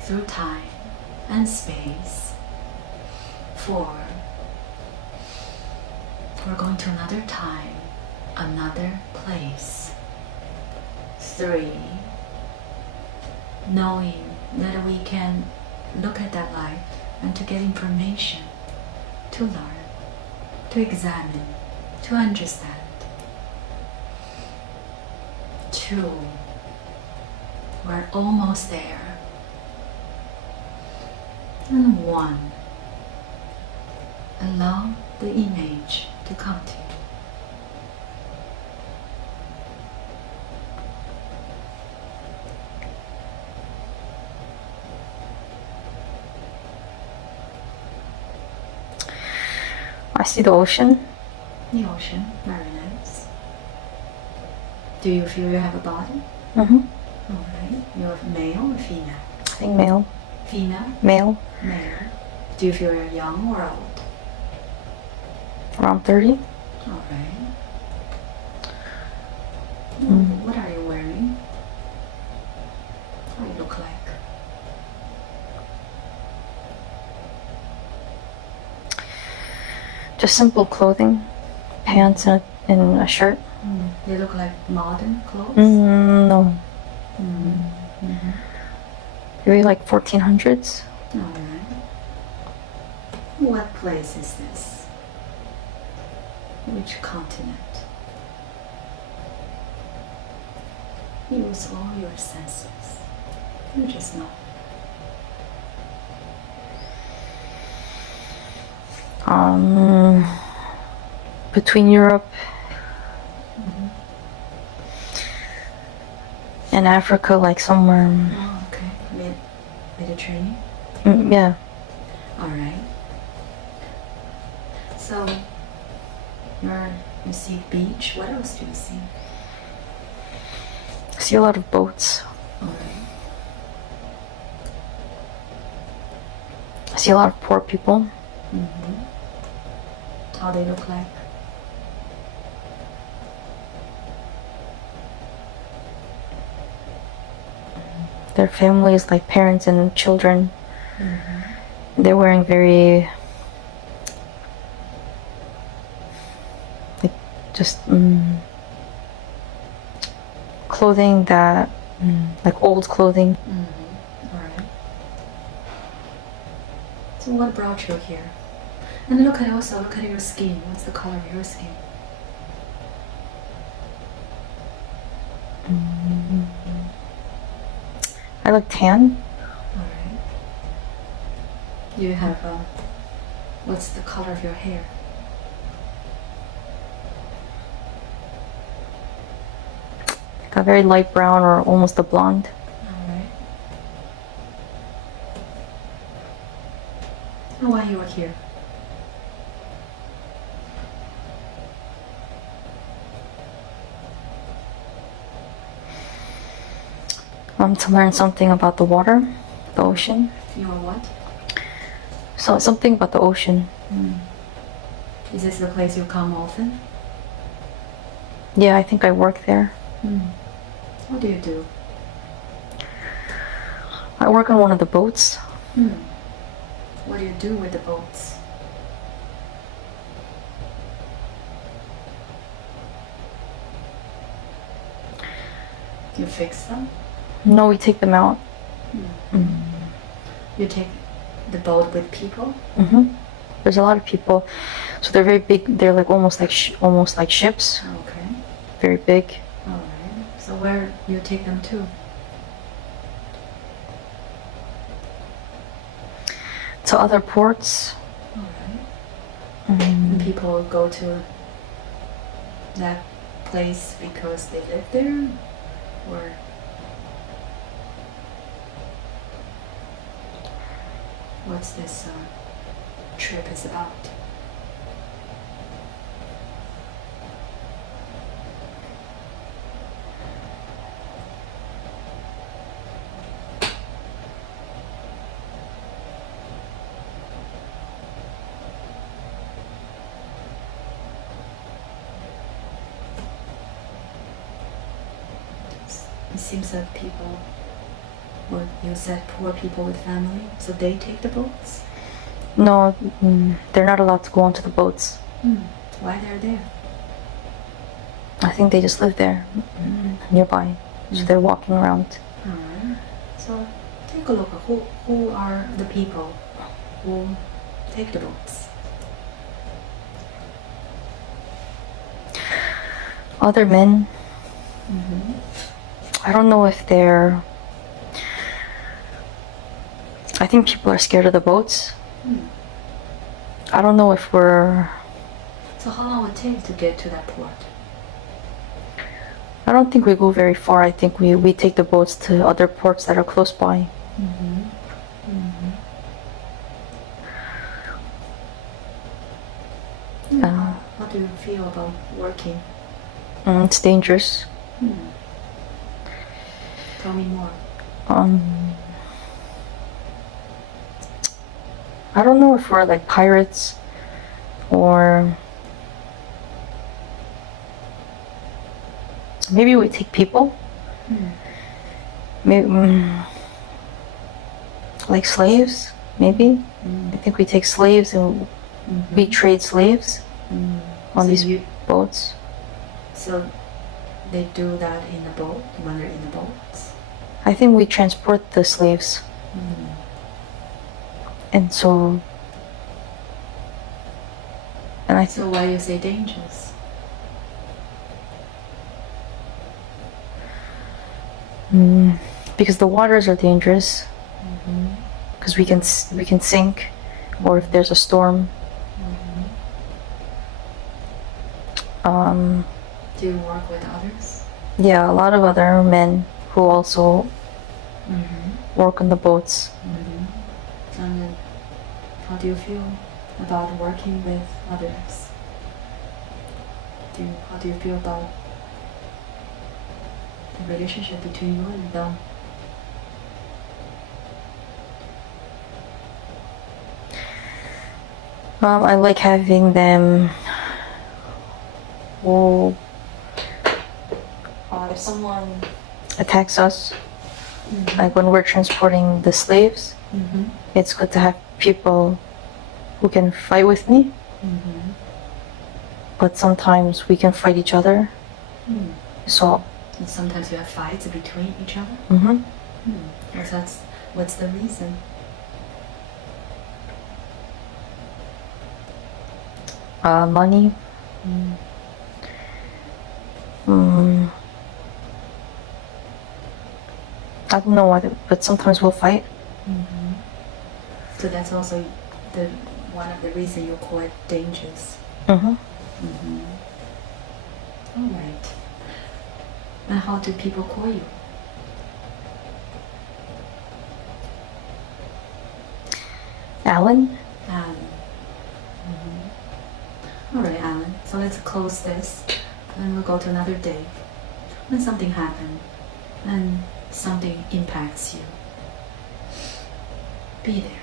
through time and space. 4, we're going to another time, another place. 3, knowing that we can look at that life and to get information, to learn, to examine, to understand. 2, we're almost there. And 1, allow the image to come to you. I see the ocean. The ocean, very nice. Do you feel you have a body? Alright. You're male or female? I think male. Female? Male. Male. Do you feel you're young or old? Around 30. Alright. What are you wearing? How do you look like? Just simple clothing, pants and a shirt. They look like modern clothes? No. Maybe like 1400s. Alright. What place is this? Which continent? Use all your senses. You just know. Between Europe and Africa, like somewhere. Oh, okay. Mediterranean? Yeah. Alright. So, you see beach. What else do you see? I see a lot of boats. Alright. I see a lot of poor people. How they look like? Their families, like parents and children. They're wearing very, like, just clothing that, like old clothing. Alright. So what brought you here? And look at your skin. What's the color of your skin? I look tan. Alright. You have what's the color of your hair? Like a very light brown or almost a blonde. Alright. And why you are here? To learn something about the water, the ocean. You are what? So something about the ocean. Is this the place you come often? Yeah, I think I work there. What do you do? I work on one of the boats. What do you do with the boats? You fix them? No, we take them out. You take the boat with people? There's a lot of people, so they're very big. They're like almost like ships. Okay. Very big. Alright. So where you take them to? To other ports. Alright. And people go to that place because they live there, or what's this trip is about? It seems that people, or you said poor people with family, so they take the boats? No, they're not allowed to go onto the boats. Why they're there? I think they just live there, nearby. So they're walking around. Alright. So take a look at who are the people who take the boats. Other men. I don't know if they're... I think people are scared of the boats. I don't know if we're... So how long would it take to get to that port? I don't think we go very far. I think we take the boats to other ports that are close by. How do you feel about working? It's dangerous. Tell me more. I don't know if we're like pirates or maybe we take people. Maybe like slaves. Maybe I think we take slaves and we trade slaves on So these boats. So they do that in the boat when they're in the boats? I think we transport the slaves. And so, and I So why you say dangerous? Because the waters are dangerous. Because we can sink, or if there's a storm. Do you work with others? Yeah, a lot of other men who also work on the boats. And then how do you feel about working with others? How do you feel about the relationship between you and them? I like having them. Well, if someone attacks us, like when we're transporting the slaves, it's good to have people who can fight with me. But sometimes we can fight each other. So. And sometimes you have fights between each other. What's the reason? Money. I don't know why, but sometimes we'll fight. So that's also one of the reasons you call it dangerous. All right. And how do people call you? Alan? Alan. All right, Alan. So let's close this, and we'll go to another day. When something happens, and something impacts you, be there.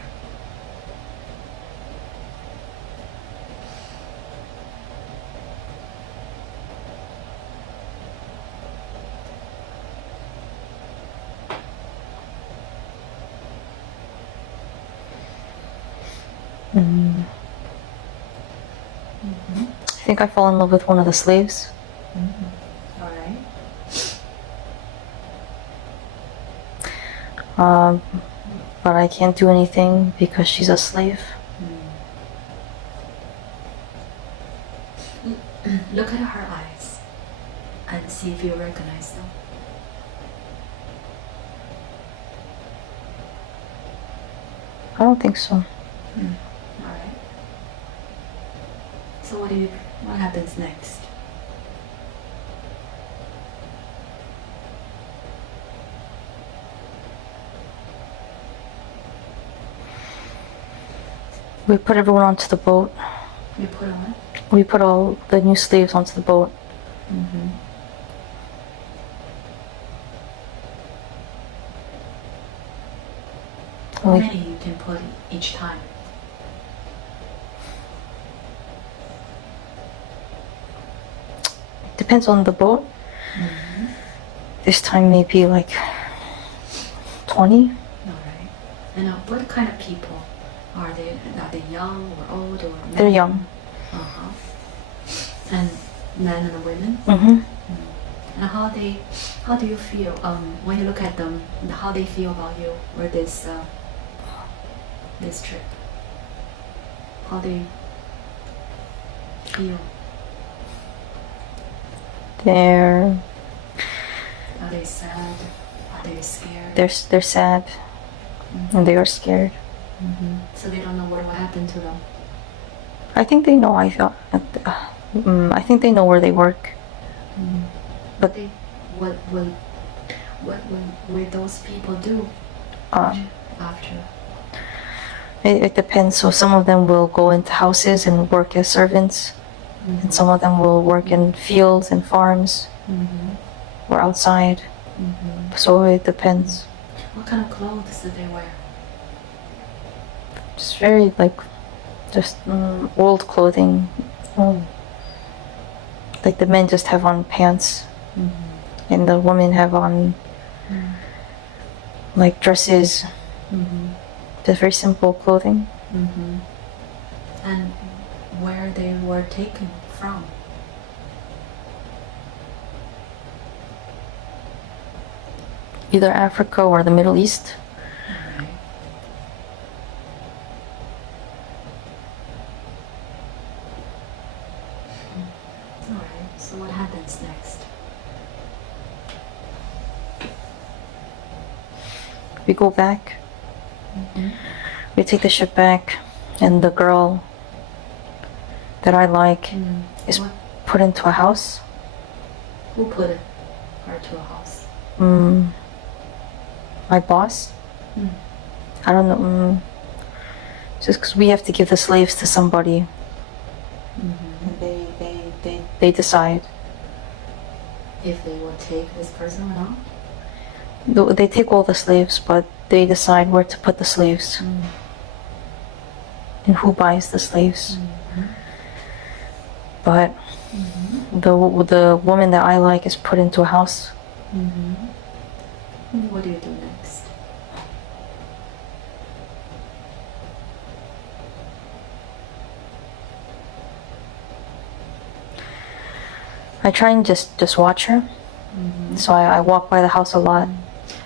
I think I fall in love with one of the slaves. All right. But I can't do anything because she's a slave. Look at her eyes and see if you recognize them. I don't think so. All right. So what happens next? We put everyone onto the boat. You put on? We put all the new slaves onto the boat. Mm-hmm. How many you can put each time? Depends on the boat. Mm-hmm. This time maybe like 20. Alright. And what kind of people are they? Are they young or old or men? They're young. Uh-huh. And men and women? Mm-hmm. And how do you feel when you look at them? How they feel about you or this trip? How they feel? They're Are they sad? Are they scared? they're sad. Mm-hmm. And they are scared. Mm-hmm. So they don't know what will happen to them. I think they know. I think they know where they work. Mm-hmm. But what will those people do after? It depends. So some of them will go into houses and work as servants. Mm-hmm. And some of them will work in fields and farms. Mm-hmm. Or outside. Mm-hmm. So it depends. What kind of clothes do they wear? Just very just old clothing. Like the men just have on pants. Mm-hmm. And the women have on like dresses. Mm-hmm. Just very simple clothing. Mm-hmm. And where they were taken from? Either Africa or the Middle East. Okay. Alright, so what happens next? We go back. Mm-hmm. We take the ship back, and the girl that I like is put into a house. Who put her to a house? My boss. Mm. I don't know. Just because we have to give the slaves to somebody. Mm-hmm. They decide. If they will take this person or not? They take all the slaves, but they decide where to put the slaves. And who buys the slaves. Mm-hmm. But the woman that I like is put into a house. Mm-hmm. And what do you do next? I try and just watch her. Mm-hmm. So I walk by the house a lot.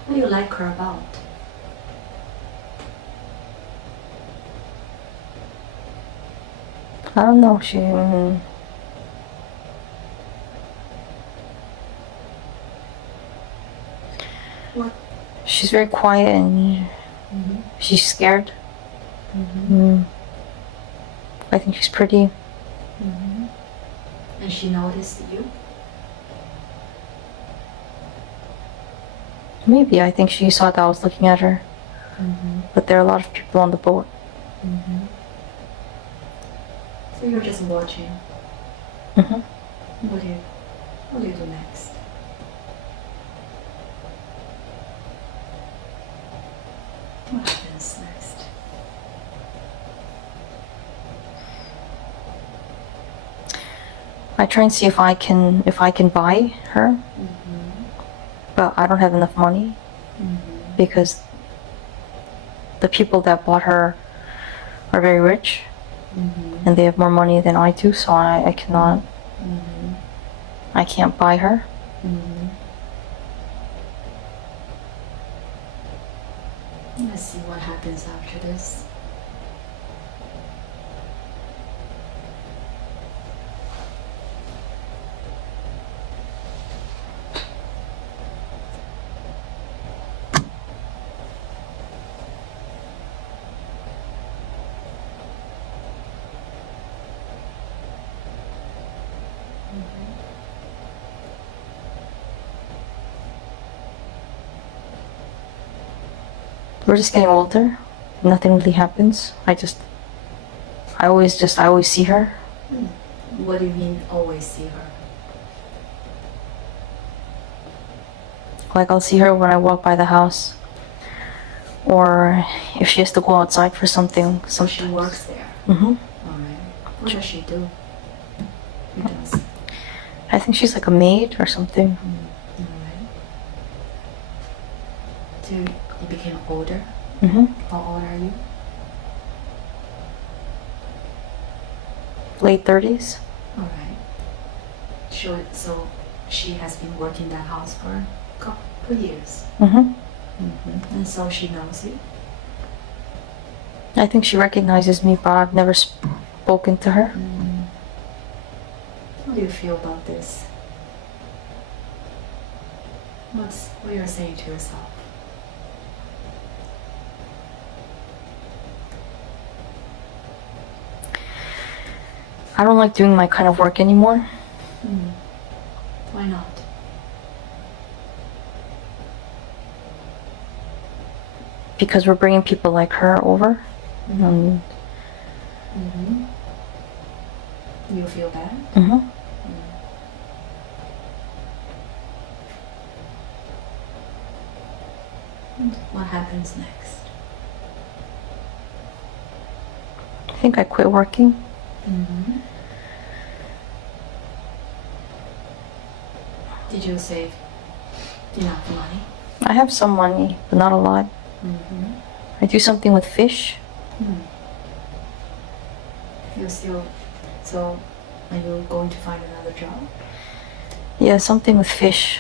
What do you like her about? I don't know. What? She's very quiet and she's scared. I think she's pretty. And she noticed you? Maybe. I think she saw that I was looking at her. But there are a lot of people on the boat. So you're just watching. What do you do next? What happens next? I try and see if I can buy her. But I don't have enough money because the people that bought her are very rich and they have more money than I do, so I cannot I can't buy her. Let's see what happens after this. We're just getting older. Nothing really happens. I always see her. What do you mean always see her? Like I'll see her when I walk by the house, or if she has to go outside for something. So she works there. Mm-hmm. Alright. What does she do? Who does? I think she's like a maid or something. Alright. So you became older? Mm-hmm. How old are you? Late 30s. Alright. Sure. So she has been working that house for a couple years. Mm-hmm. And so she knows you. I think she recognizes me, but I've never spoken to her. How do you feel about this? What you're saying to yourself? I don't like doing my kind of work anymore. Why not? Because we're bringing people like her over. You feel bad? What happens next? I think I quit working. Did you save enough money? I have some money, but not a lot. I do something with fish. So are you going to find another job? Yeah, something with fish,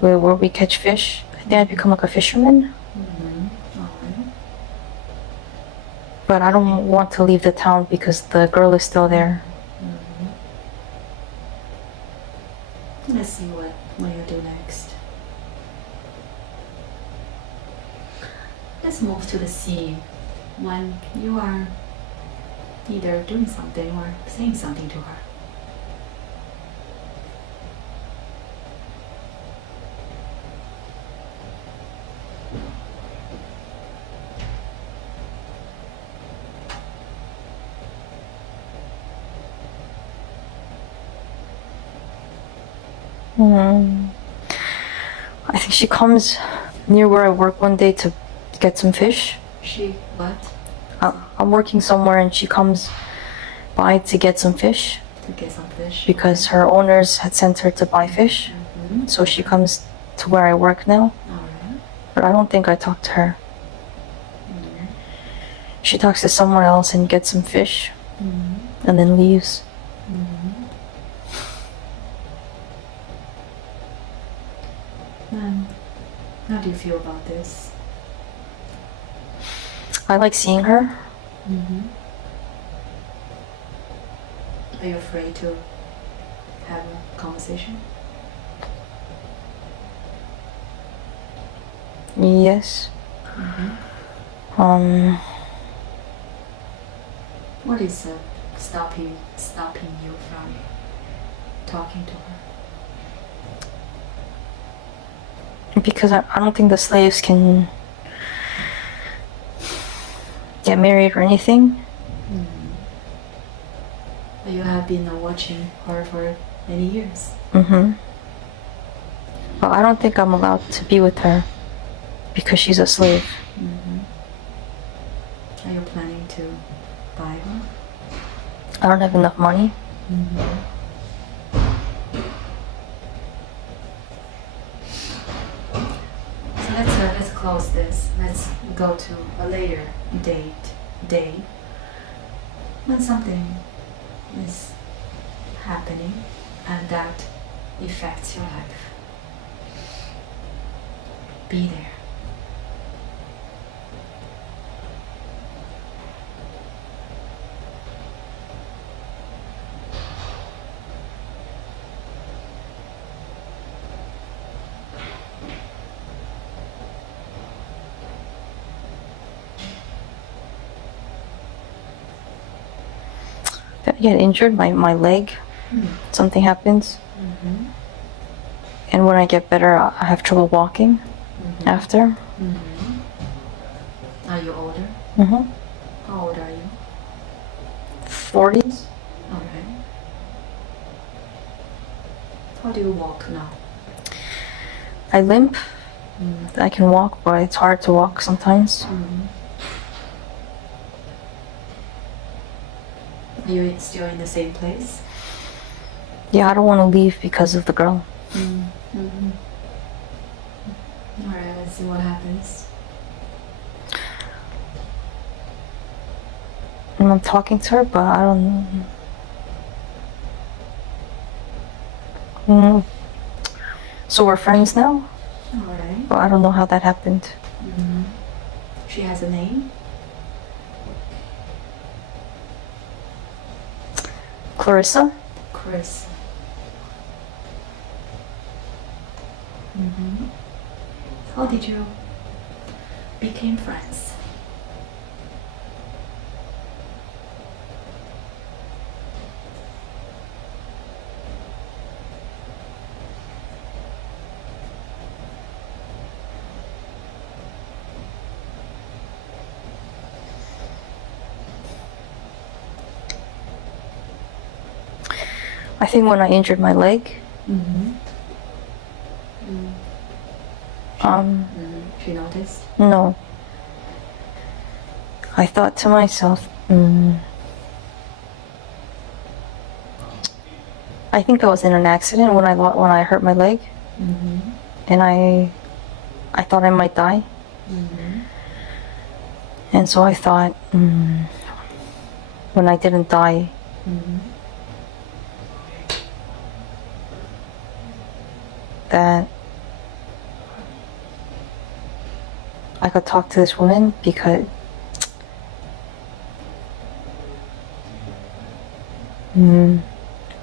where we catch fish. I think I'd become like a fisherman. Alright. But I don't want to leave the town because the girl is still there. Let's see what you do next. Let's move to the scene when you are either doing something or saying something to her. I think she comes near where I work one day to get some fish. She what? I'm working somewhere and she comes by to get some fish. To get some fish? Because her owners had sent her to buy fish. So she comes to where I work now. Alright. But I don't think I talked to her. She talks to someone else and gets some fish. And then leaves. How do you feel about this? I like seeing her. Are you afraid to have a conversation? Yes. What is stopping you from talking to her? Because I don't think the slaves can get married or anything. You have been watching her for many years. But I don't think I'm allowed to be with her because she's a slave. Are you planning to buy her? I don't have enough money. So let's close this. Let's go to a later day when something is happening and that affects your life. Be there. I get injured, my leg, something happens. And when I get better, I have trouble walking after. Are you older? Mm-hmm. How old are you? 40s. Okay. How do you walk now? I limp. I can walk, but it's hard to walk sometimes. Are you still in the same place? Yeah, I don't want to leave because of the girl. Alright, let's see what happens. And I'm talking to her, but I don't... So we're friends now? Alright. But I don't know how that happened. She has a name? Clarissa? Chris. How did you become friends? I think when I injured my leg, She noticed? no. I thought to myself, I think I was in an accident when I hurt my leg, and I thought I might die, and so I thought when I didn't die, that I could talk to this woman because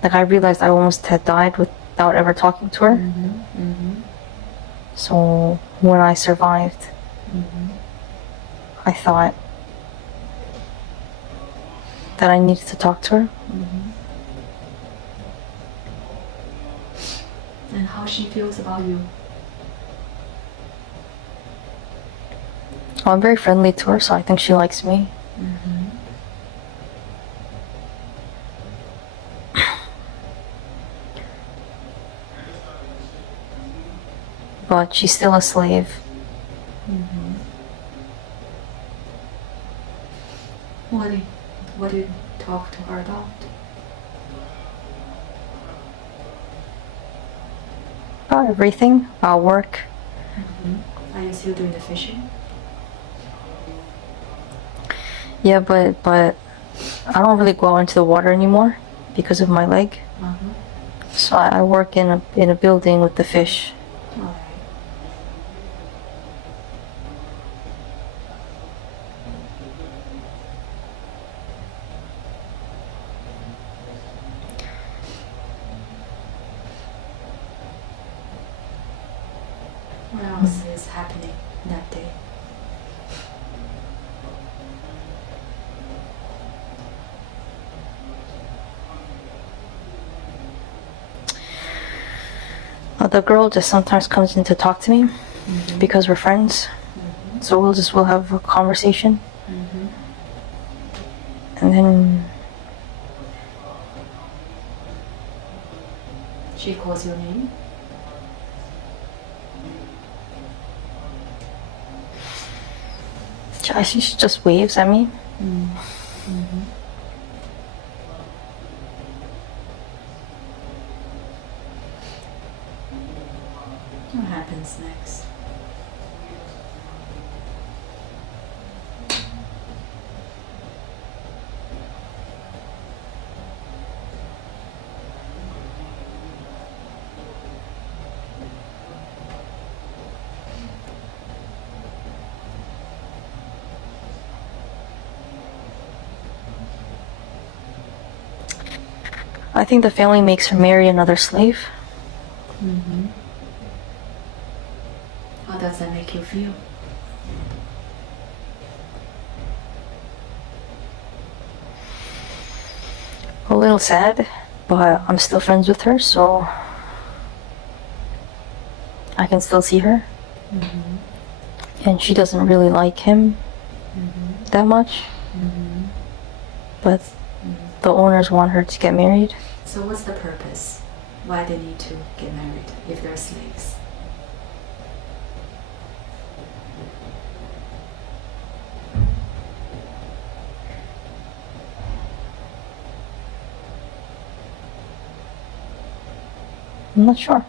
like I realized I almost had died without ever talking to her. So when I survived, I thought that I needed to talk to her. And how she feels about you? I'm very friendly to her, so I think she likes me. But she's still a slave. What do you talk to her about? About everything, about work. Are you still doing the fishing? Yeah, but I don't really go out into the water anymore because of my leg. So I work in a building with the fish. Alright. What else is happening that day? The girl just sometimes comes in to talk to me because we're friends. So we'll have a conversation. And then She calls your name? she just waves at me. What happens next? I think the family makes her marry another slave. How does that make you feel? A little sad, but I'm still friends with her, so I can still see her. And she doesn't really like him. that much. But the owners want her to get married. So what's the purpose? Why they need to get married if they're slaves? I'm not sure.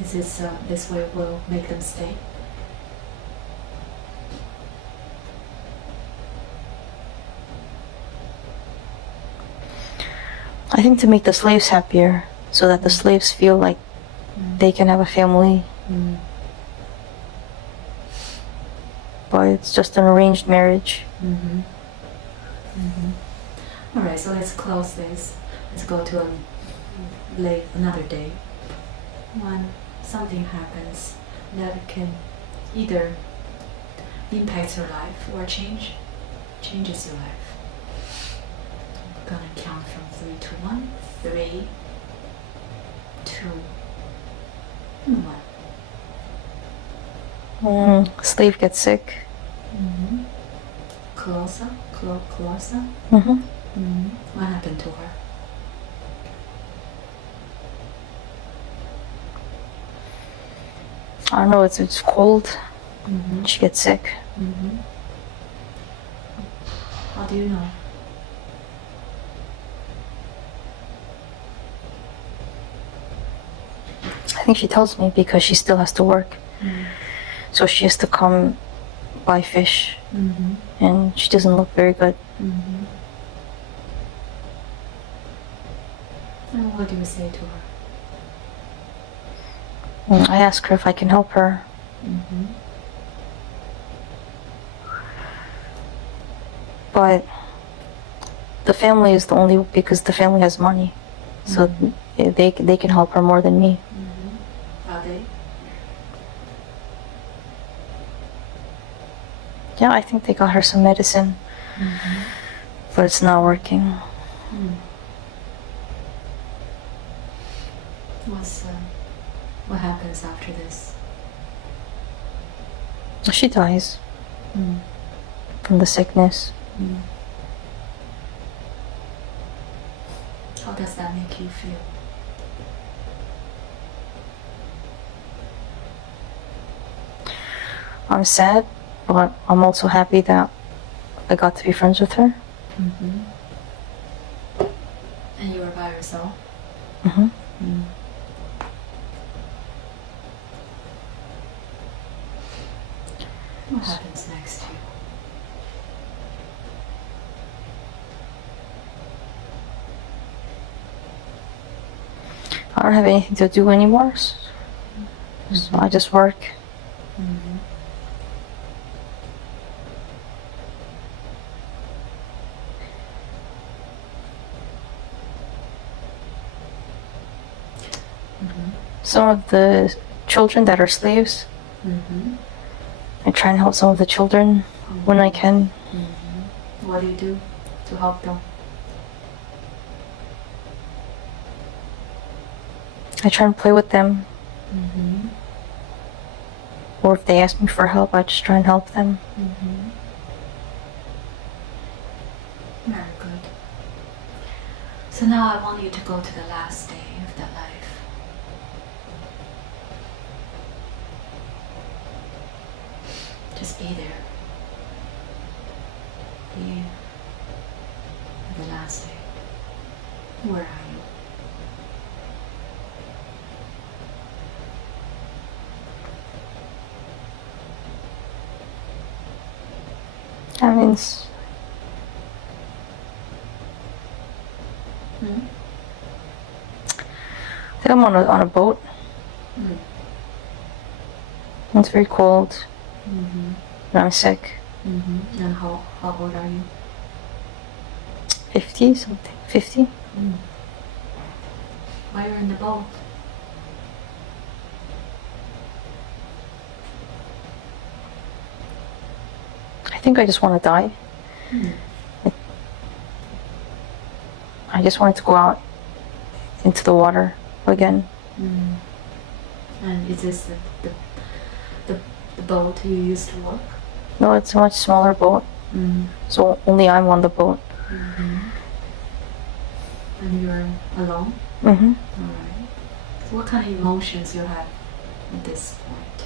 Is this way will make them stay? I think to make the slaves happier, so that the slaves feel like they can have a family. But it's just an arranged marriage. Alright, so let's close this. Let's go to another day when something happens that can either impact your life or changes your life. I'm gonna count from 3 to 1. 3, 2, 1. Slave gets sick. Closer. What happened to her? I don't know, it's cold. She gets sick. How do you know? I think she tells me because she still has to work. So she has to come buy fish. And she doesn't look very good. And what do you say to her? I ask her if I can help her. But the family is the only, because the family has money. So they can help her more than me. Are they? Yeah, I think they got her some medicine. But it's not working. What happens after this? She dies from the sickness. How does that make you feel? I'm sad, but I'm also happy that I got to be friends with her. And you were by yourself? What happens next to you? I don't have anything to do anymore, so I just work. Some of the children that are slaves, I try and help some of the children when I can. What do you do to help them? I try and play with them. Or if they ask me for help, I just try and help them. Very good. So now I want you to go to the last day of that life. Just be there. Be the last day. Where are you? That means I think I'm on a boat. It's very cold. And I'm sick. And how old are you? 50 something. 50? Why you're in the boat? I think I just want to die. I just wanted to go out into the water again. And is this the boat you used to work? No, it's a much smaller boat. So only I'm on the boat. And you're alone? Alright. So what kind of emotions you have at this point?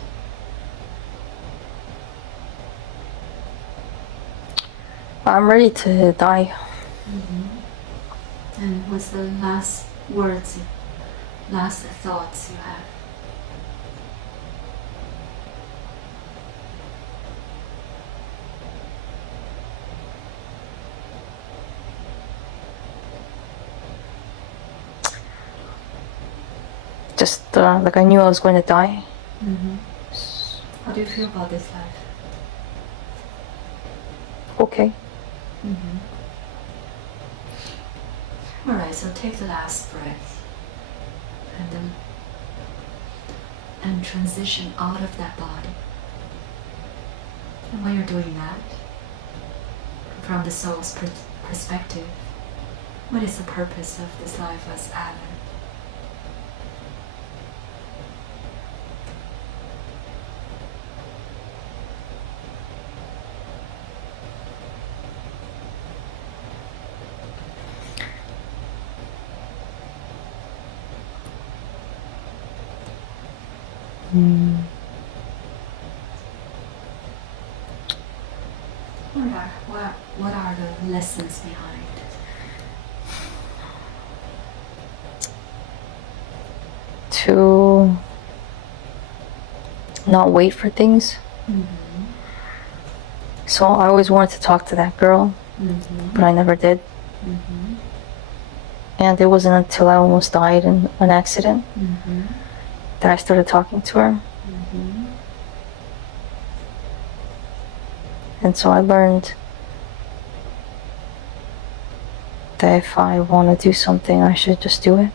I'm ready to die. And what's the last words, last thoughts you have? Just like I knew I was going to die. How do you feel about this life? Okay. Alright, so take the last breath and transition out of that body. And when you're doing that, from the soul's perspective, what is the purpose of this life as Adam? What are the lessons behind? To not wait for things. So I always wanted to talk to that girl, but I never did. And it wasn't until I almost died in an accident that I started talking to her. And so I learned that if I want to do something, I should just do it.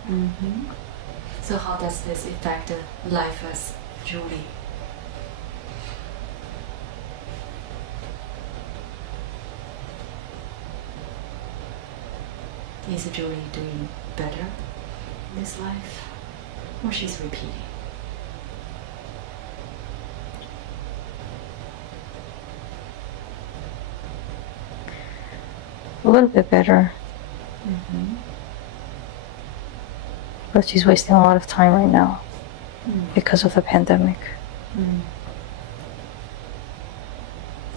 So how does this affect life as Julie? Is Julie doing better in this life? Or she's repeating? A little bit better. But she's wasting a lot of time right now because of the pandemic.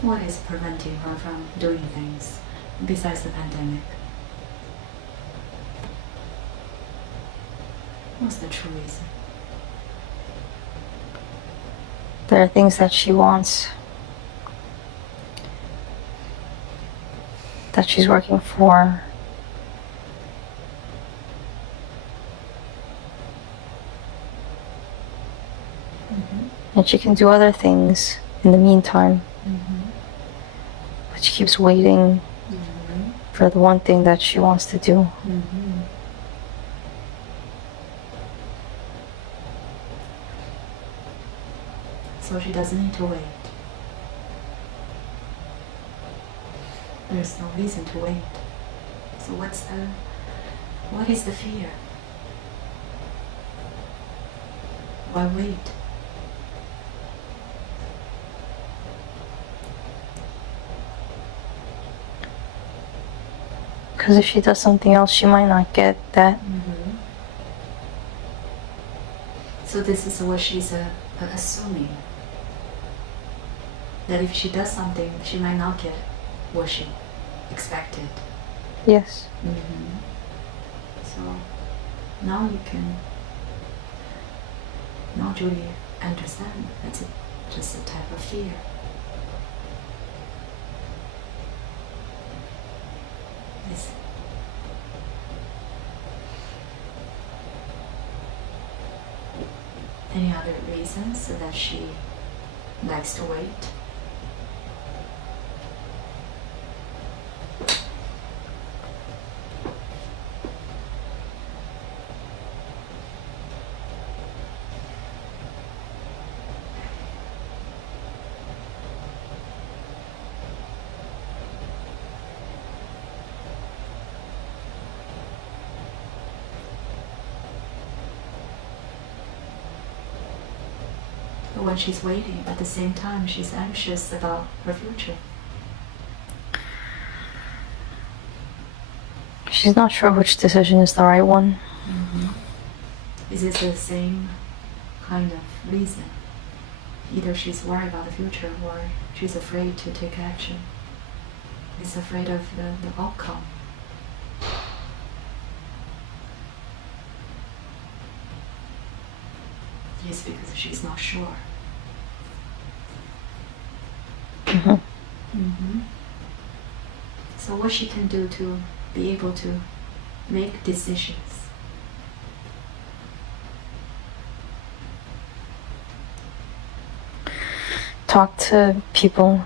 What is preventing her from doing things besides the pandemic? What's the true reason? There are things that she wants, that she's working for. And she can do other things in the meantime. But she keeps waiting for the one thing that she wants to do. So she doesn't need to wait. There's no reason to wait. So what is the fear? Why wait? Because if she does something else, she might not get that. So this is what she's assuming. That if she does something, she might not get what she expected. Yes. So now now Julie understand that's just a type of fear. Yes. Any other reasons that she likes to wait? when she's waiting, at the same time she's anxious about her future. She's not sure which decision is the right one. Is it the same kind of reason? Either she's worried about the future or she's afraid to take action. She's afraid of the outcome. It's because she's not sure. So what she can do to be able to make decisions? Talk to people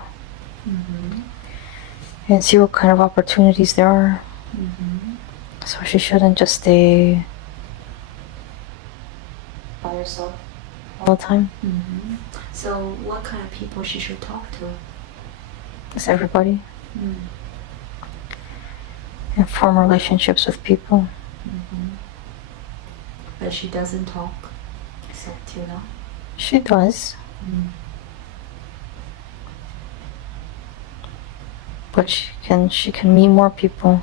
and see what kind of opportunities there are. So she shouldn't just stay by herself all the time. So what kind of people she should talk to? It's everybody. And form relationships with people. But she doesn't talk, so till now? She does. But she can meet more people.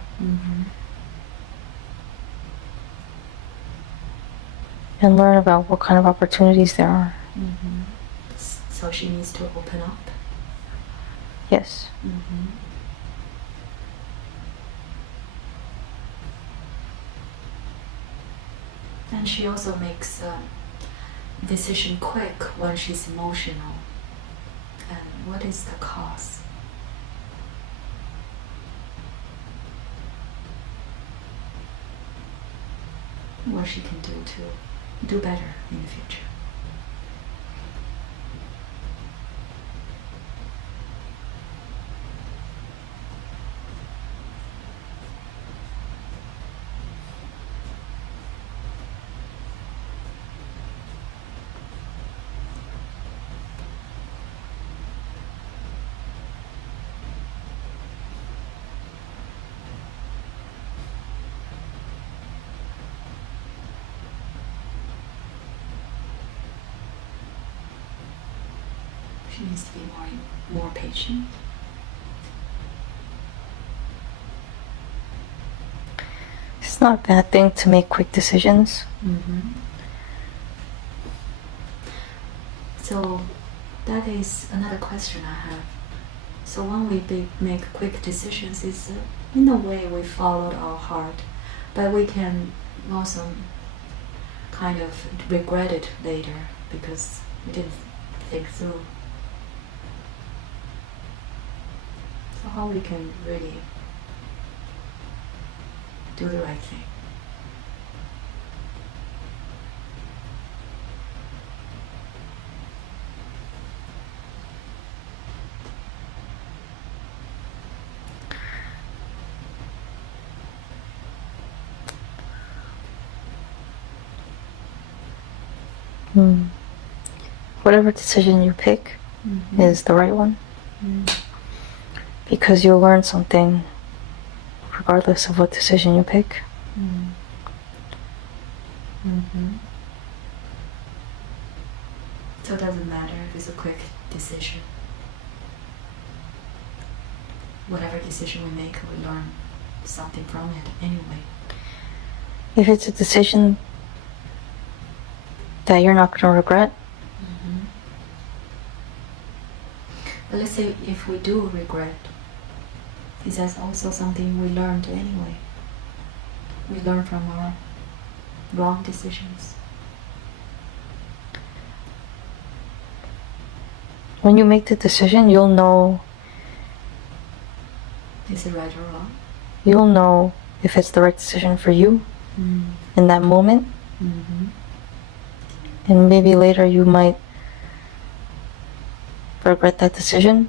And learn about what kind of opportunities there are. So she needs to open up. Yes. And she also makes a decision quick when she's emotional. And what is the cause? What she can do to do better in the future. She needs to be more patient. It's not a bad thing to make quick decisions. So that is another question I have. So when we make quick decisions, is in a way we followed our heart, but we can also kind of regret it later because we didn't think through. So how we can really do the right thing? Whatever decision you pick is the right one. Because you'll learn something regardless of what decision you pick. So it doesn't matter if it's a quick decision. Whatever decision we make, we learn something from it anyway. If it's a decision that you're not going to regret. But let's say if we do regret, is that also something we learned anyway? We learn from our wrong decisions. When you make the decision, you'll know. Is it right or wrong? You'll know if it's the right decision for you in that moment. And maybe later you might regret that decision.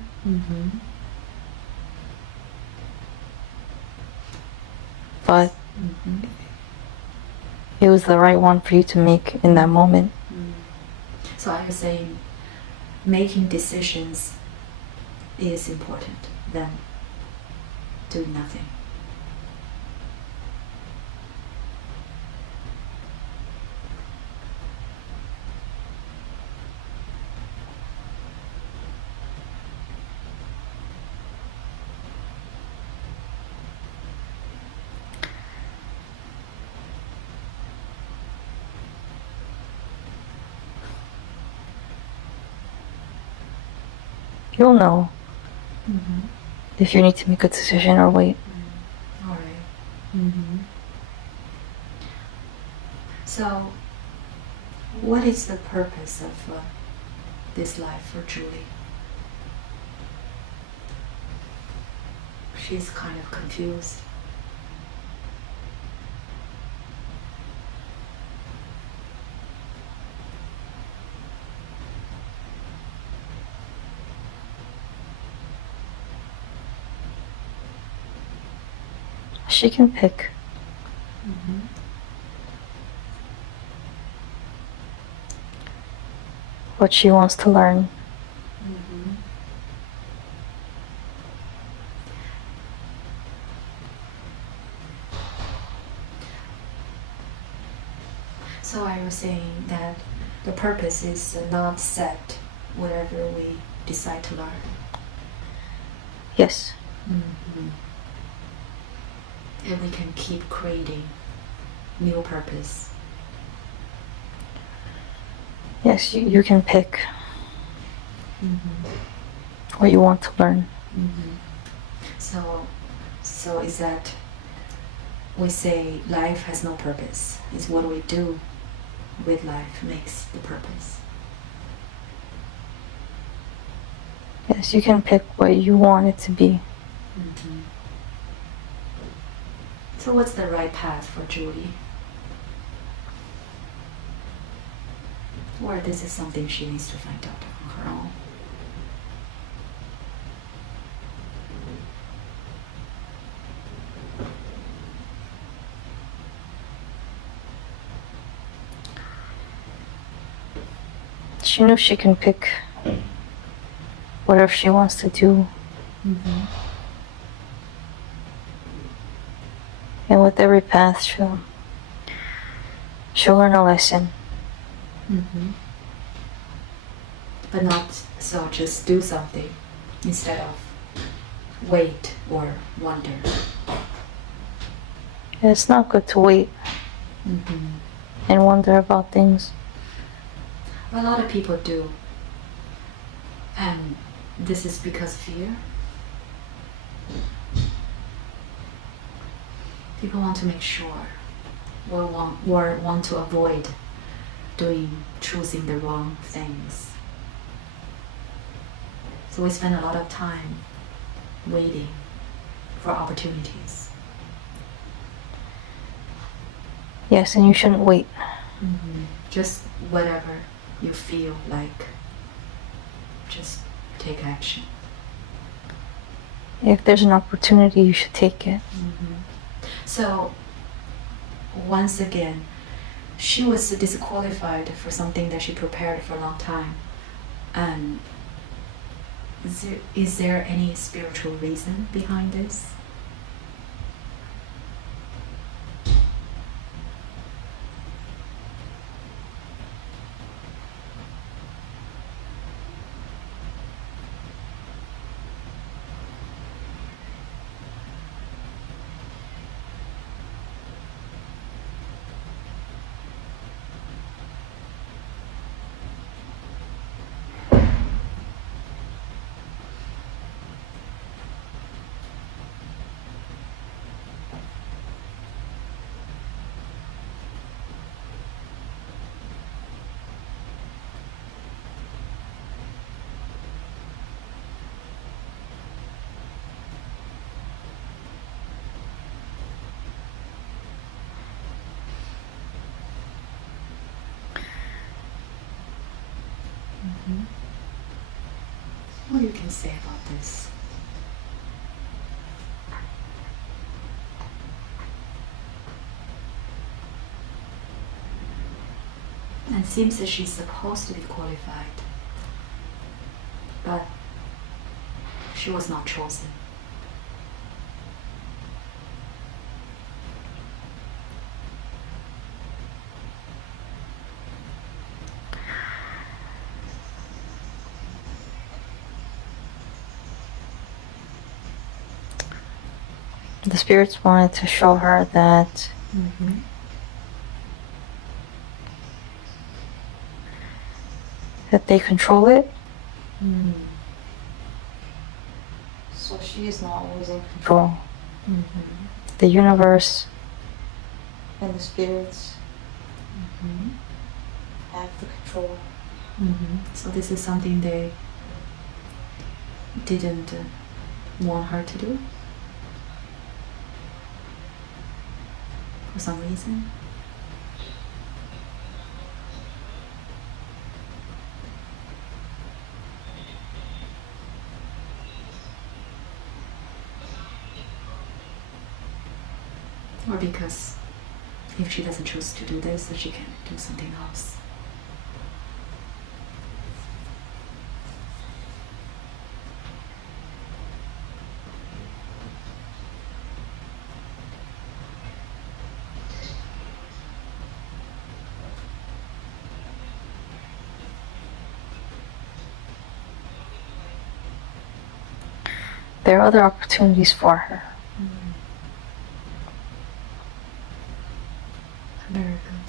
But it was the right one for you to make in that moment. So I was saying making decisions is important than doing nothing. you'll know if you need to make a decision or wait. All right. So, what is the purpose of this life for Julie? She's kind of confused. She can pick. What she wants to learn. So I was saying that the purpose is not set whatever we decide to learn. Yes. And we can keep creating new purpose. Yes, you can pick what you want to learn. So is that we say life has no purpose. It's what we do with life makes the purpose. Yes, you can pick what you want it to be. So what's the right path for Julie? Or this is something she needs to find out on her own? She knows she can pick whatever she wants to do. And with every path, she'll learn a lesson. But not so just do something instead of wait or wonder. It's not good to wait and wonder about things. A lot of people do. And this is because fear. People want to make sure or want to avoid choosing the wrong things. So we spend a lot of time waiting for opportunities. Yes, and you shouldn't wait. Just whatever you feel like, just take action. If there's an opportunity, you should take it. So, once again, she was disqualified for something that she prepared for a long time. And is there any spiritual reason behind this? What you can say about this? And it seems that she's supposed to be qualified, but she was not chosen. The spirits wanted to show her that that they control it, she is not always in control. The universe and the spirits have the control. So this is something they didn't want her to do for some reason. Or because if she doesn't choose to do this, then she can do something else. There are other opportunities for her. Very good.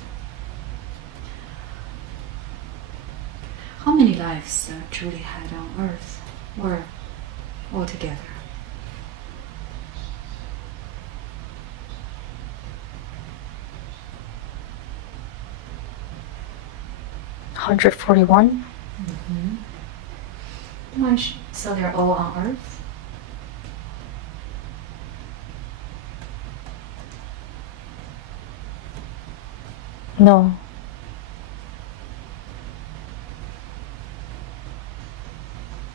How many lives Julie had on Earth, or altogether? $141. So they're all on Earth? No.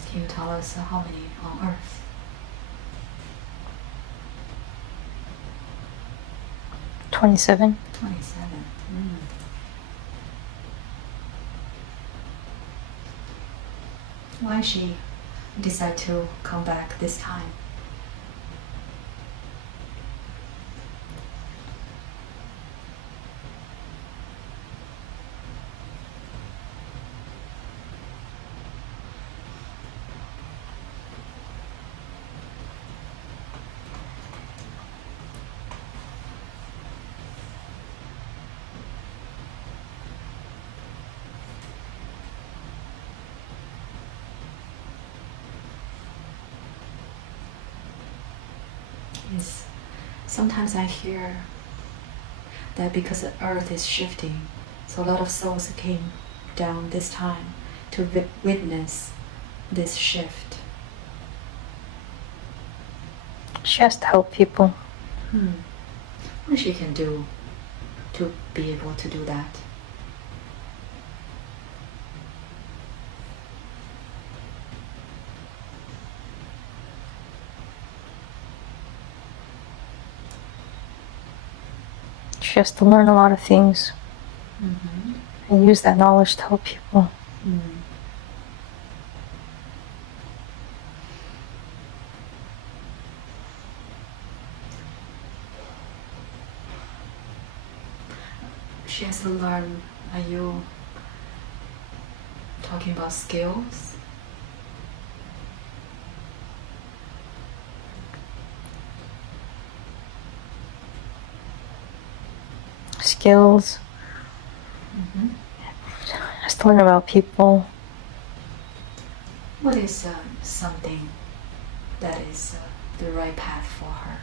Can you tell us how many on Earth? 27. 27. Why she decide to come back this time? Is sometimes I hear that because the earth is shifting, so a lot of souls came down this time to witness this shift. She has to help people. What she can do to be able to do that? She has to learn a lot of things and use that knowledge to help people. She has to learn. Are you talking about skills? Skills. Has to learn about people. What is something that is the right path for her?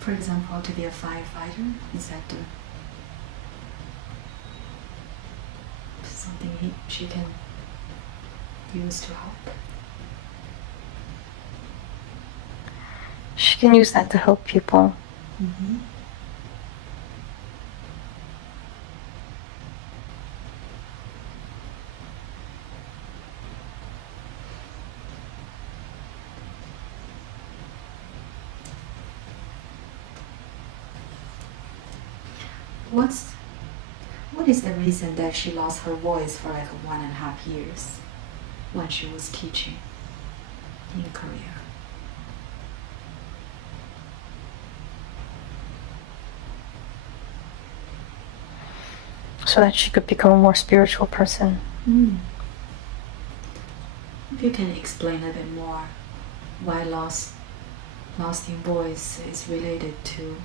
For example, to be a firefighter, is that something she can use to help? She can use that to help people. What is the reason that she lost her voice for like 1.5 years when she was teaching in Korea? So that she could become a more spiritual person. If you can explain a bit more why lost in boys is related to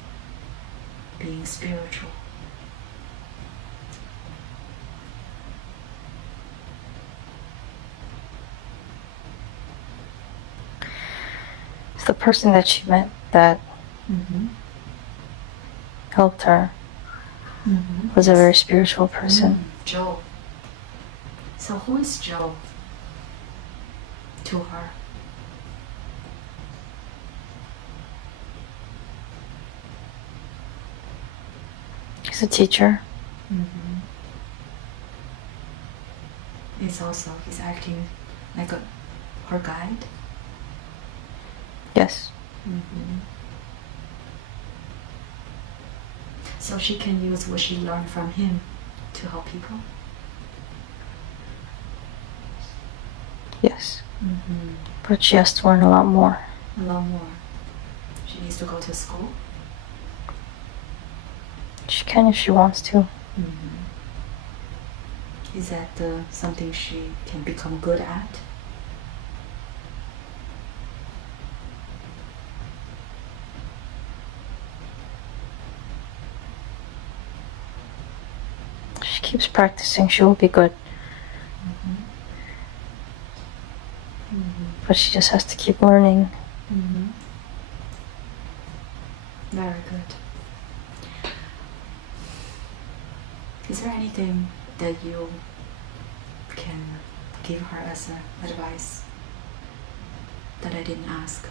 being spiritual. It's the person that she met that helped her was a very spiritual person. Joe. So who is Joe to her? He's a teacher. He's acting like her guide. Yes. So she can use what she learned from him to help people. Yes. But she has to learn a lot more. A lot more. She needs to go to school. She can if she wants to. Is that something she can become good at? She keeps practicing, she will be good. But she just has to keep learning. Very good. Is there anything that you can give her as advice that I didn't ask?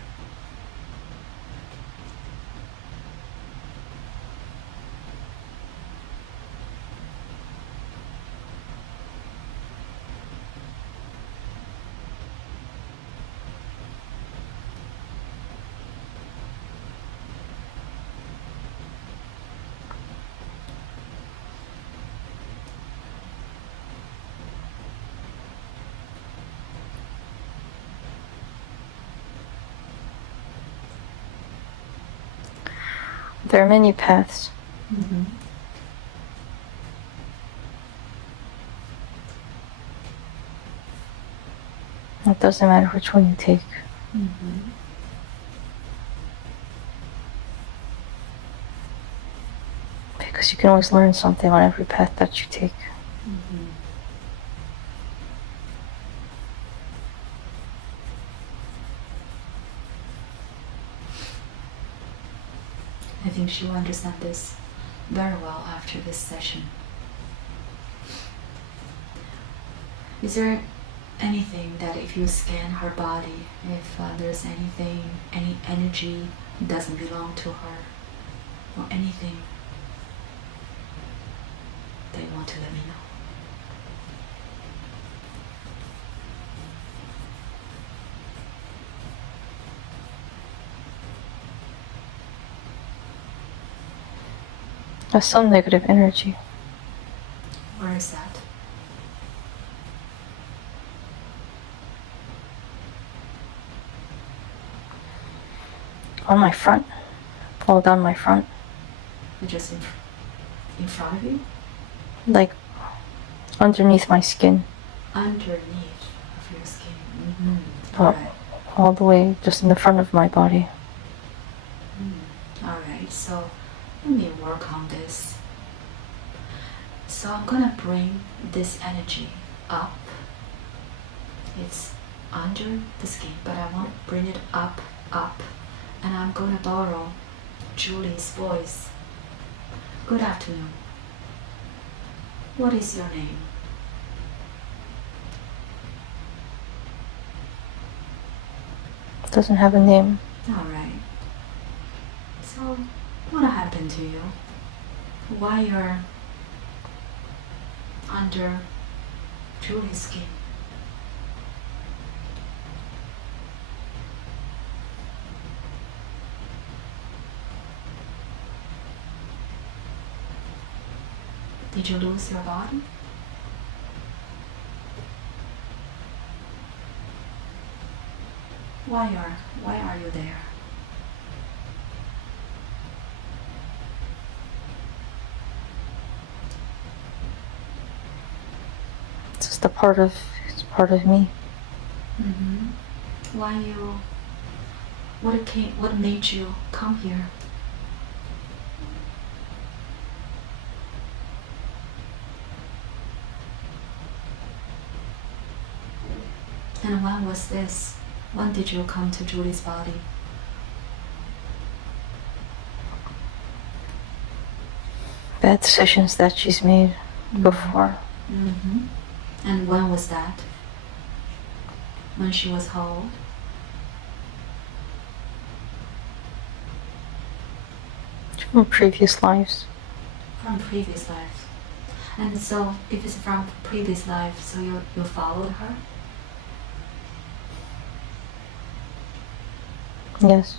There are many paths. It doesn't matter which one you take. Because you can always learn something on every path that you take. I think she will understand this very well after this session. Is there anything that if you scan her body, if there's anything, any energy doesn't belong to her, or anything that you want to let me know? There's some negative energy. Where is that? On my front. All down my front. Just in front of you? Like underneath my skin. Underneath of your skin. Alright. All the way just in the front of my body. Alright, so let me work on this. So I'm gonna bring this energy up. It's under the skin, but I want to bring it up. And I'm gonna borrow Julie's voice. Good afternoon. What is your name? Doesn't have a name. Alright. So, what happened to you? Why you're under Julie's skin? Did you lose your body? Why are you there? It's just it's part of me. Why you? What made you come here? And when was this? When did you come to Julie's body? Bad decisions that she's made before. And when was that? When she was how old? From previous lives. From previous lives. And so, if it's from previous life, so you followed her? Yes.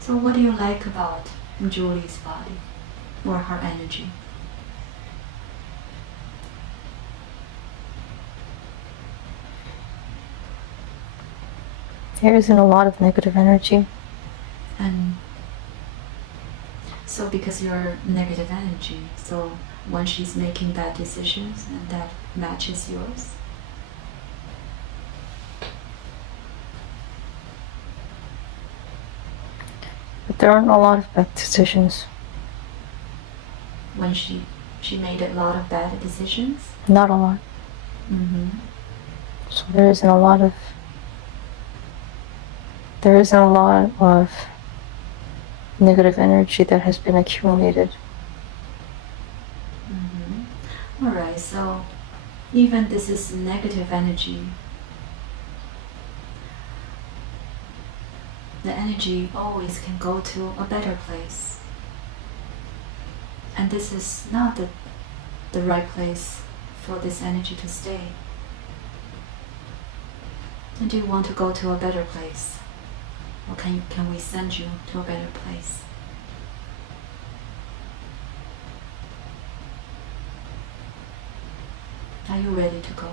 So what do you like about Julie's body or her energy? There isn't a lot of negative energy. And so because you're negative energy, so when she's making bad decisions and that matches yours? But there aren't a lot of bad decisions. When she made a lot of bad decisions? Not a lot. So there isn't a lot of negative energy that has been accumulated. Alright, so even this is negative energy, the energy always can go to a better place. And this is not the right place for this energy to stay. And do you want to go to a better place? Or can we send you to a better place? Are you ready to go?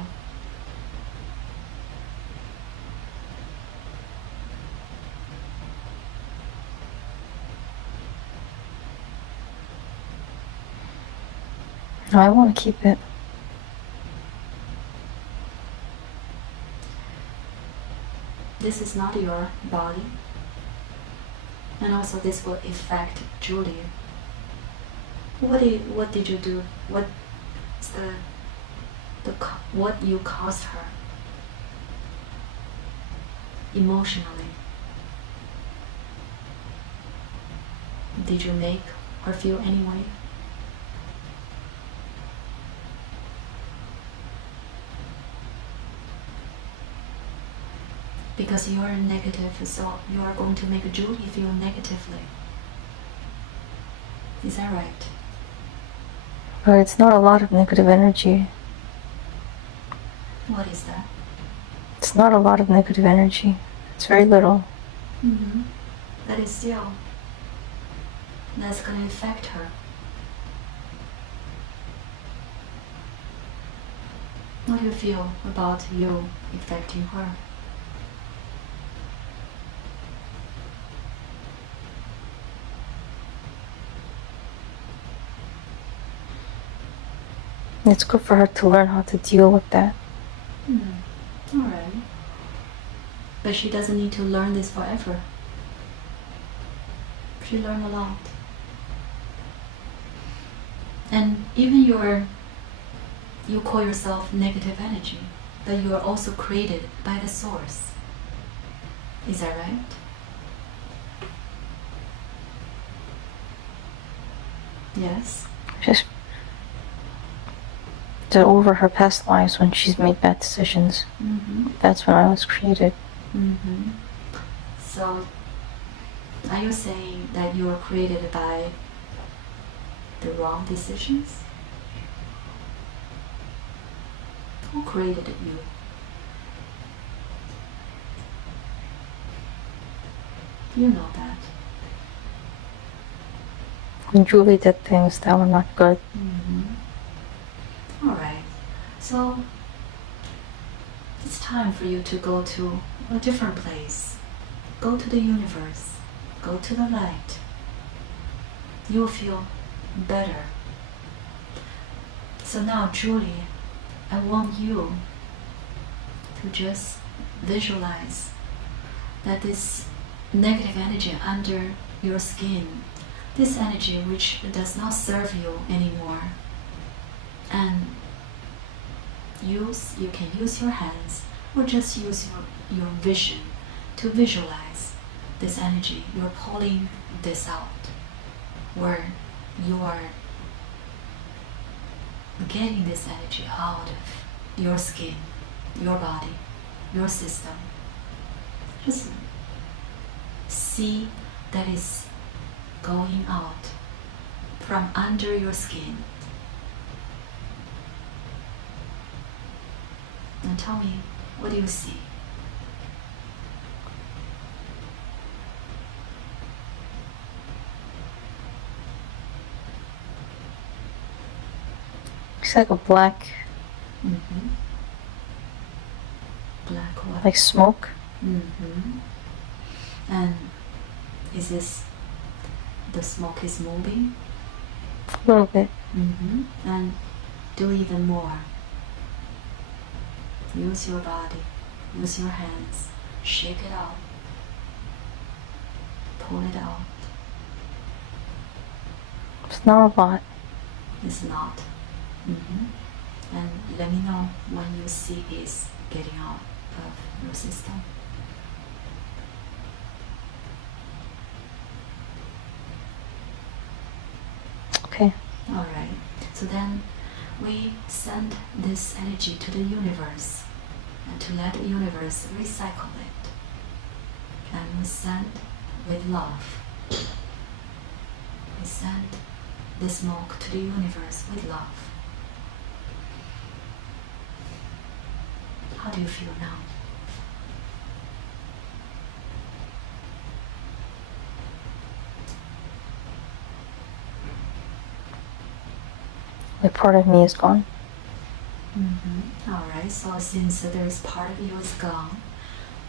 No, I want to keep it. This is not your body. And also this will affect Julie. What did you do? What's what you caused her emotionally? Did you make her feel any way? Because you are negative, so you are going to make Julie feel negatively. Is that right? But it's not a lot of negative energy. What is that? It's not a lot of negative energy. It's very little. That is still, that's going to affect her. What do you feel about you affecting her? It's good for her to learn how to deal with that. Alright. But she doesn't need to learn this forever. She learned a lot. And even you call yourself negative energy, but you are also created by the source. Is that right? Yes. Just over her past lives when she's made bad decisions. That's when I was created. So, are you saying that you were created by the wrong decisions? Who created you? You know that. And Julie did things that were not good. Alright, so it's time for you to go to a different place. Go to the universe. Go to the light. You'll feel better. So now, Julie, I want you to just visualize that this negative energy under your skin, this energy which does not serve you anymore, and you can use your hands or just use your vision to visualize this energy. You're pulling this out, where you are getting this energy out of your skin, your body, your system. Just see that it's going out from under your skin. And tell me, what do you see? It's like a black, Black what? like smoke. And is this, the smoke is moving? A little bit. And do even more. Use your body, use your hands, shake it out, pull it out. It's not a lot. It's not. And let me know when you see it's getting out of your system. Okay. Alright, so then we send this energy to the universe, and to let the universe recycle it. And we send with love. We send this smoke to the universe with love. How do you feel now? Like part of me is gone. Alright, so since there is part of you is gone,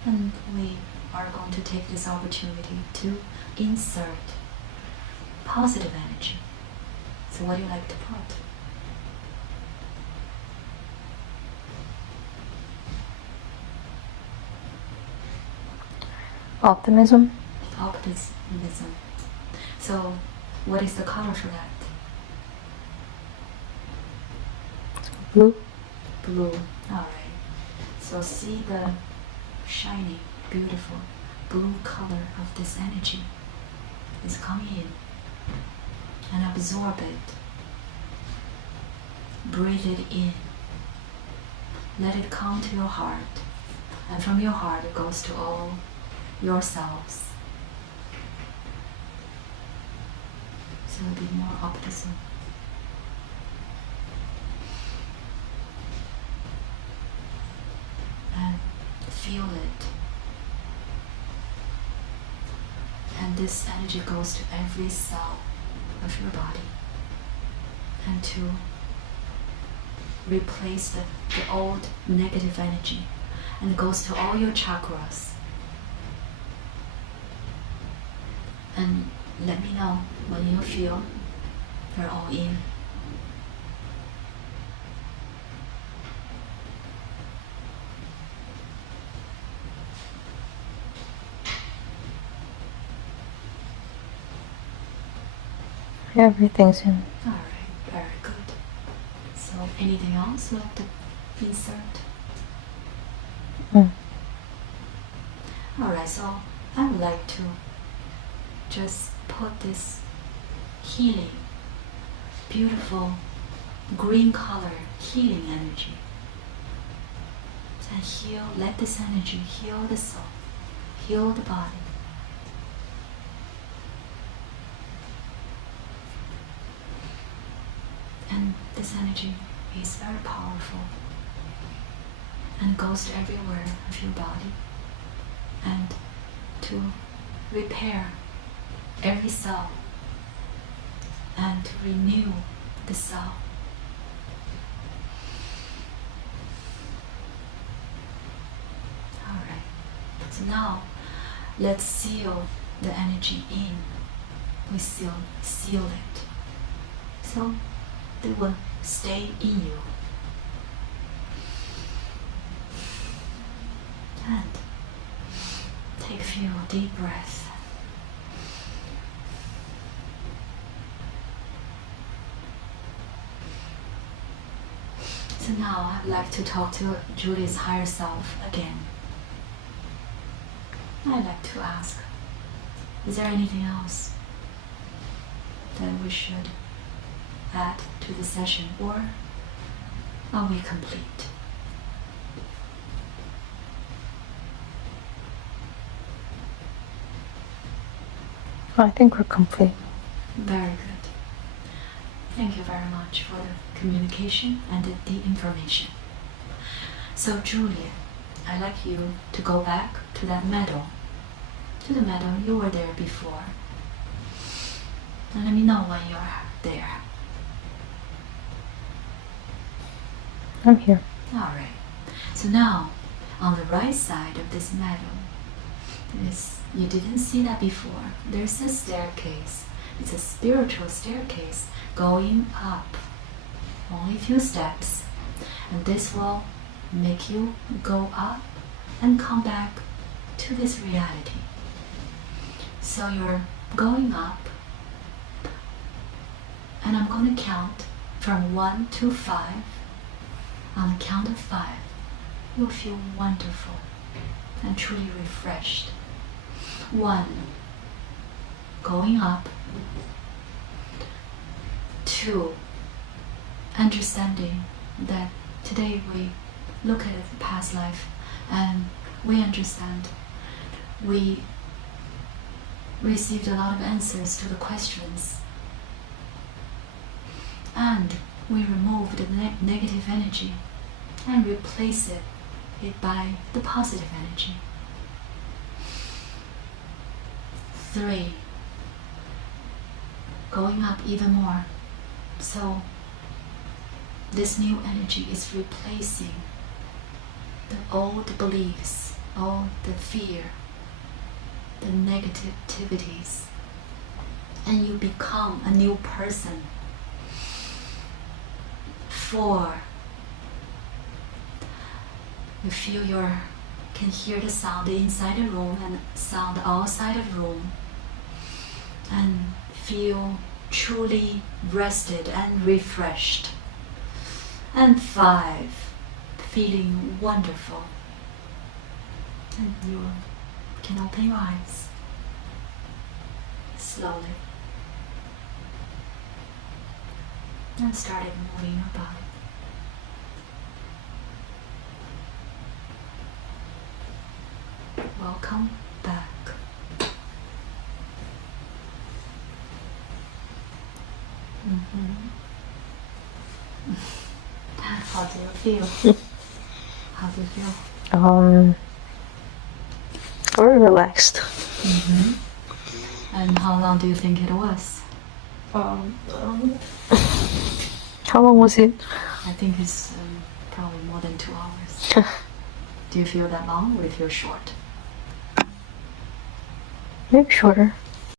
and we are going to take this opportunity to insert positive energy. So what do you like to put? Optimism. Optimism. So what is the color for that? Blue. Blue. Alright. So see the shiny, beautiful blue color of this energy is coming in, and absorb it. Breathe it in. Let it come to your heart, and from your heart it goes to all your selves. So it'll be more optimism. And feel it. And this energy goes to every cell of your body, and to replace the old negative energy, and it goes to all your chakras. And let me know when you feel they're all in. Everything's in. Alright, very good. So anything else you like to insert? Alright, so I would like to just put this healing, beautiful green color healing energy, and heal, let this energy heal the soul, heal the body. And this energy is very powerful, and goes to everywhere of your body, and to repair every cell, and to renew the cell. Alright, so now let's seal the energy in. We seal it. So they will stay in you. And take a few deep breaths. So now I'd like to talk to Julie's higher self again. I'd like to ask, is there anything else that we should add to the session, or are we complete? I think we're complete. Very good. Thank you very much for the communication and the information. So Julia, I'd like you to go back to that meadow, to the meadow you were there before. And let me know when you're there. I'm here. Alright. So now, on the right side of this meadow, you didn't see that before. There's a staircase. It's a spiritual staircase going up. Only a few steps. And this will make you go up and come back to this reality. So you're going up, and I'm going to count from 1 to 5. On the count of 5, you'll feel wonderful and truly refreshed. 1, going up. 2, understanding that today we look at the past life and we understand we received a lot of answers to the questions, and we remove the negative energy and replace it by the positive energy. 3, going up even more. So this new energy is replacing the old beliefs, all the fear, the negativities, and you become a new person. 4, you feel can hear the sound inside the room and sound outside the room, and feel truly rested and refreshed. And 5, feeling wonderful. And you can open your eyes slowly and start moving your body. Welcome back. How do you feel? How do you feel? Very relaxed. And how long do you think it was? How long was it? I think it's probably more than 2 hours. Do you feel that long, or do you feel short? Maybe shorter.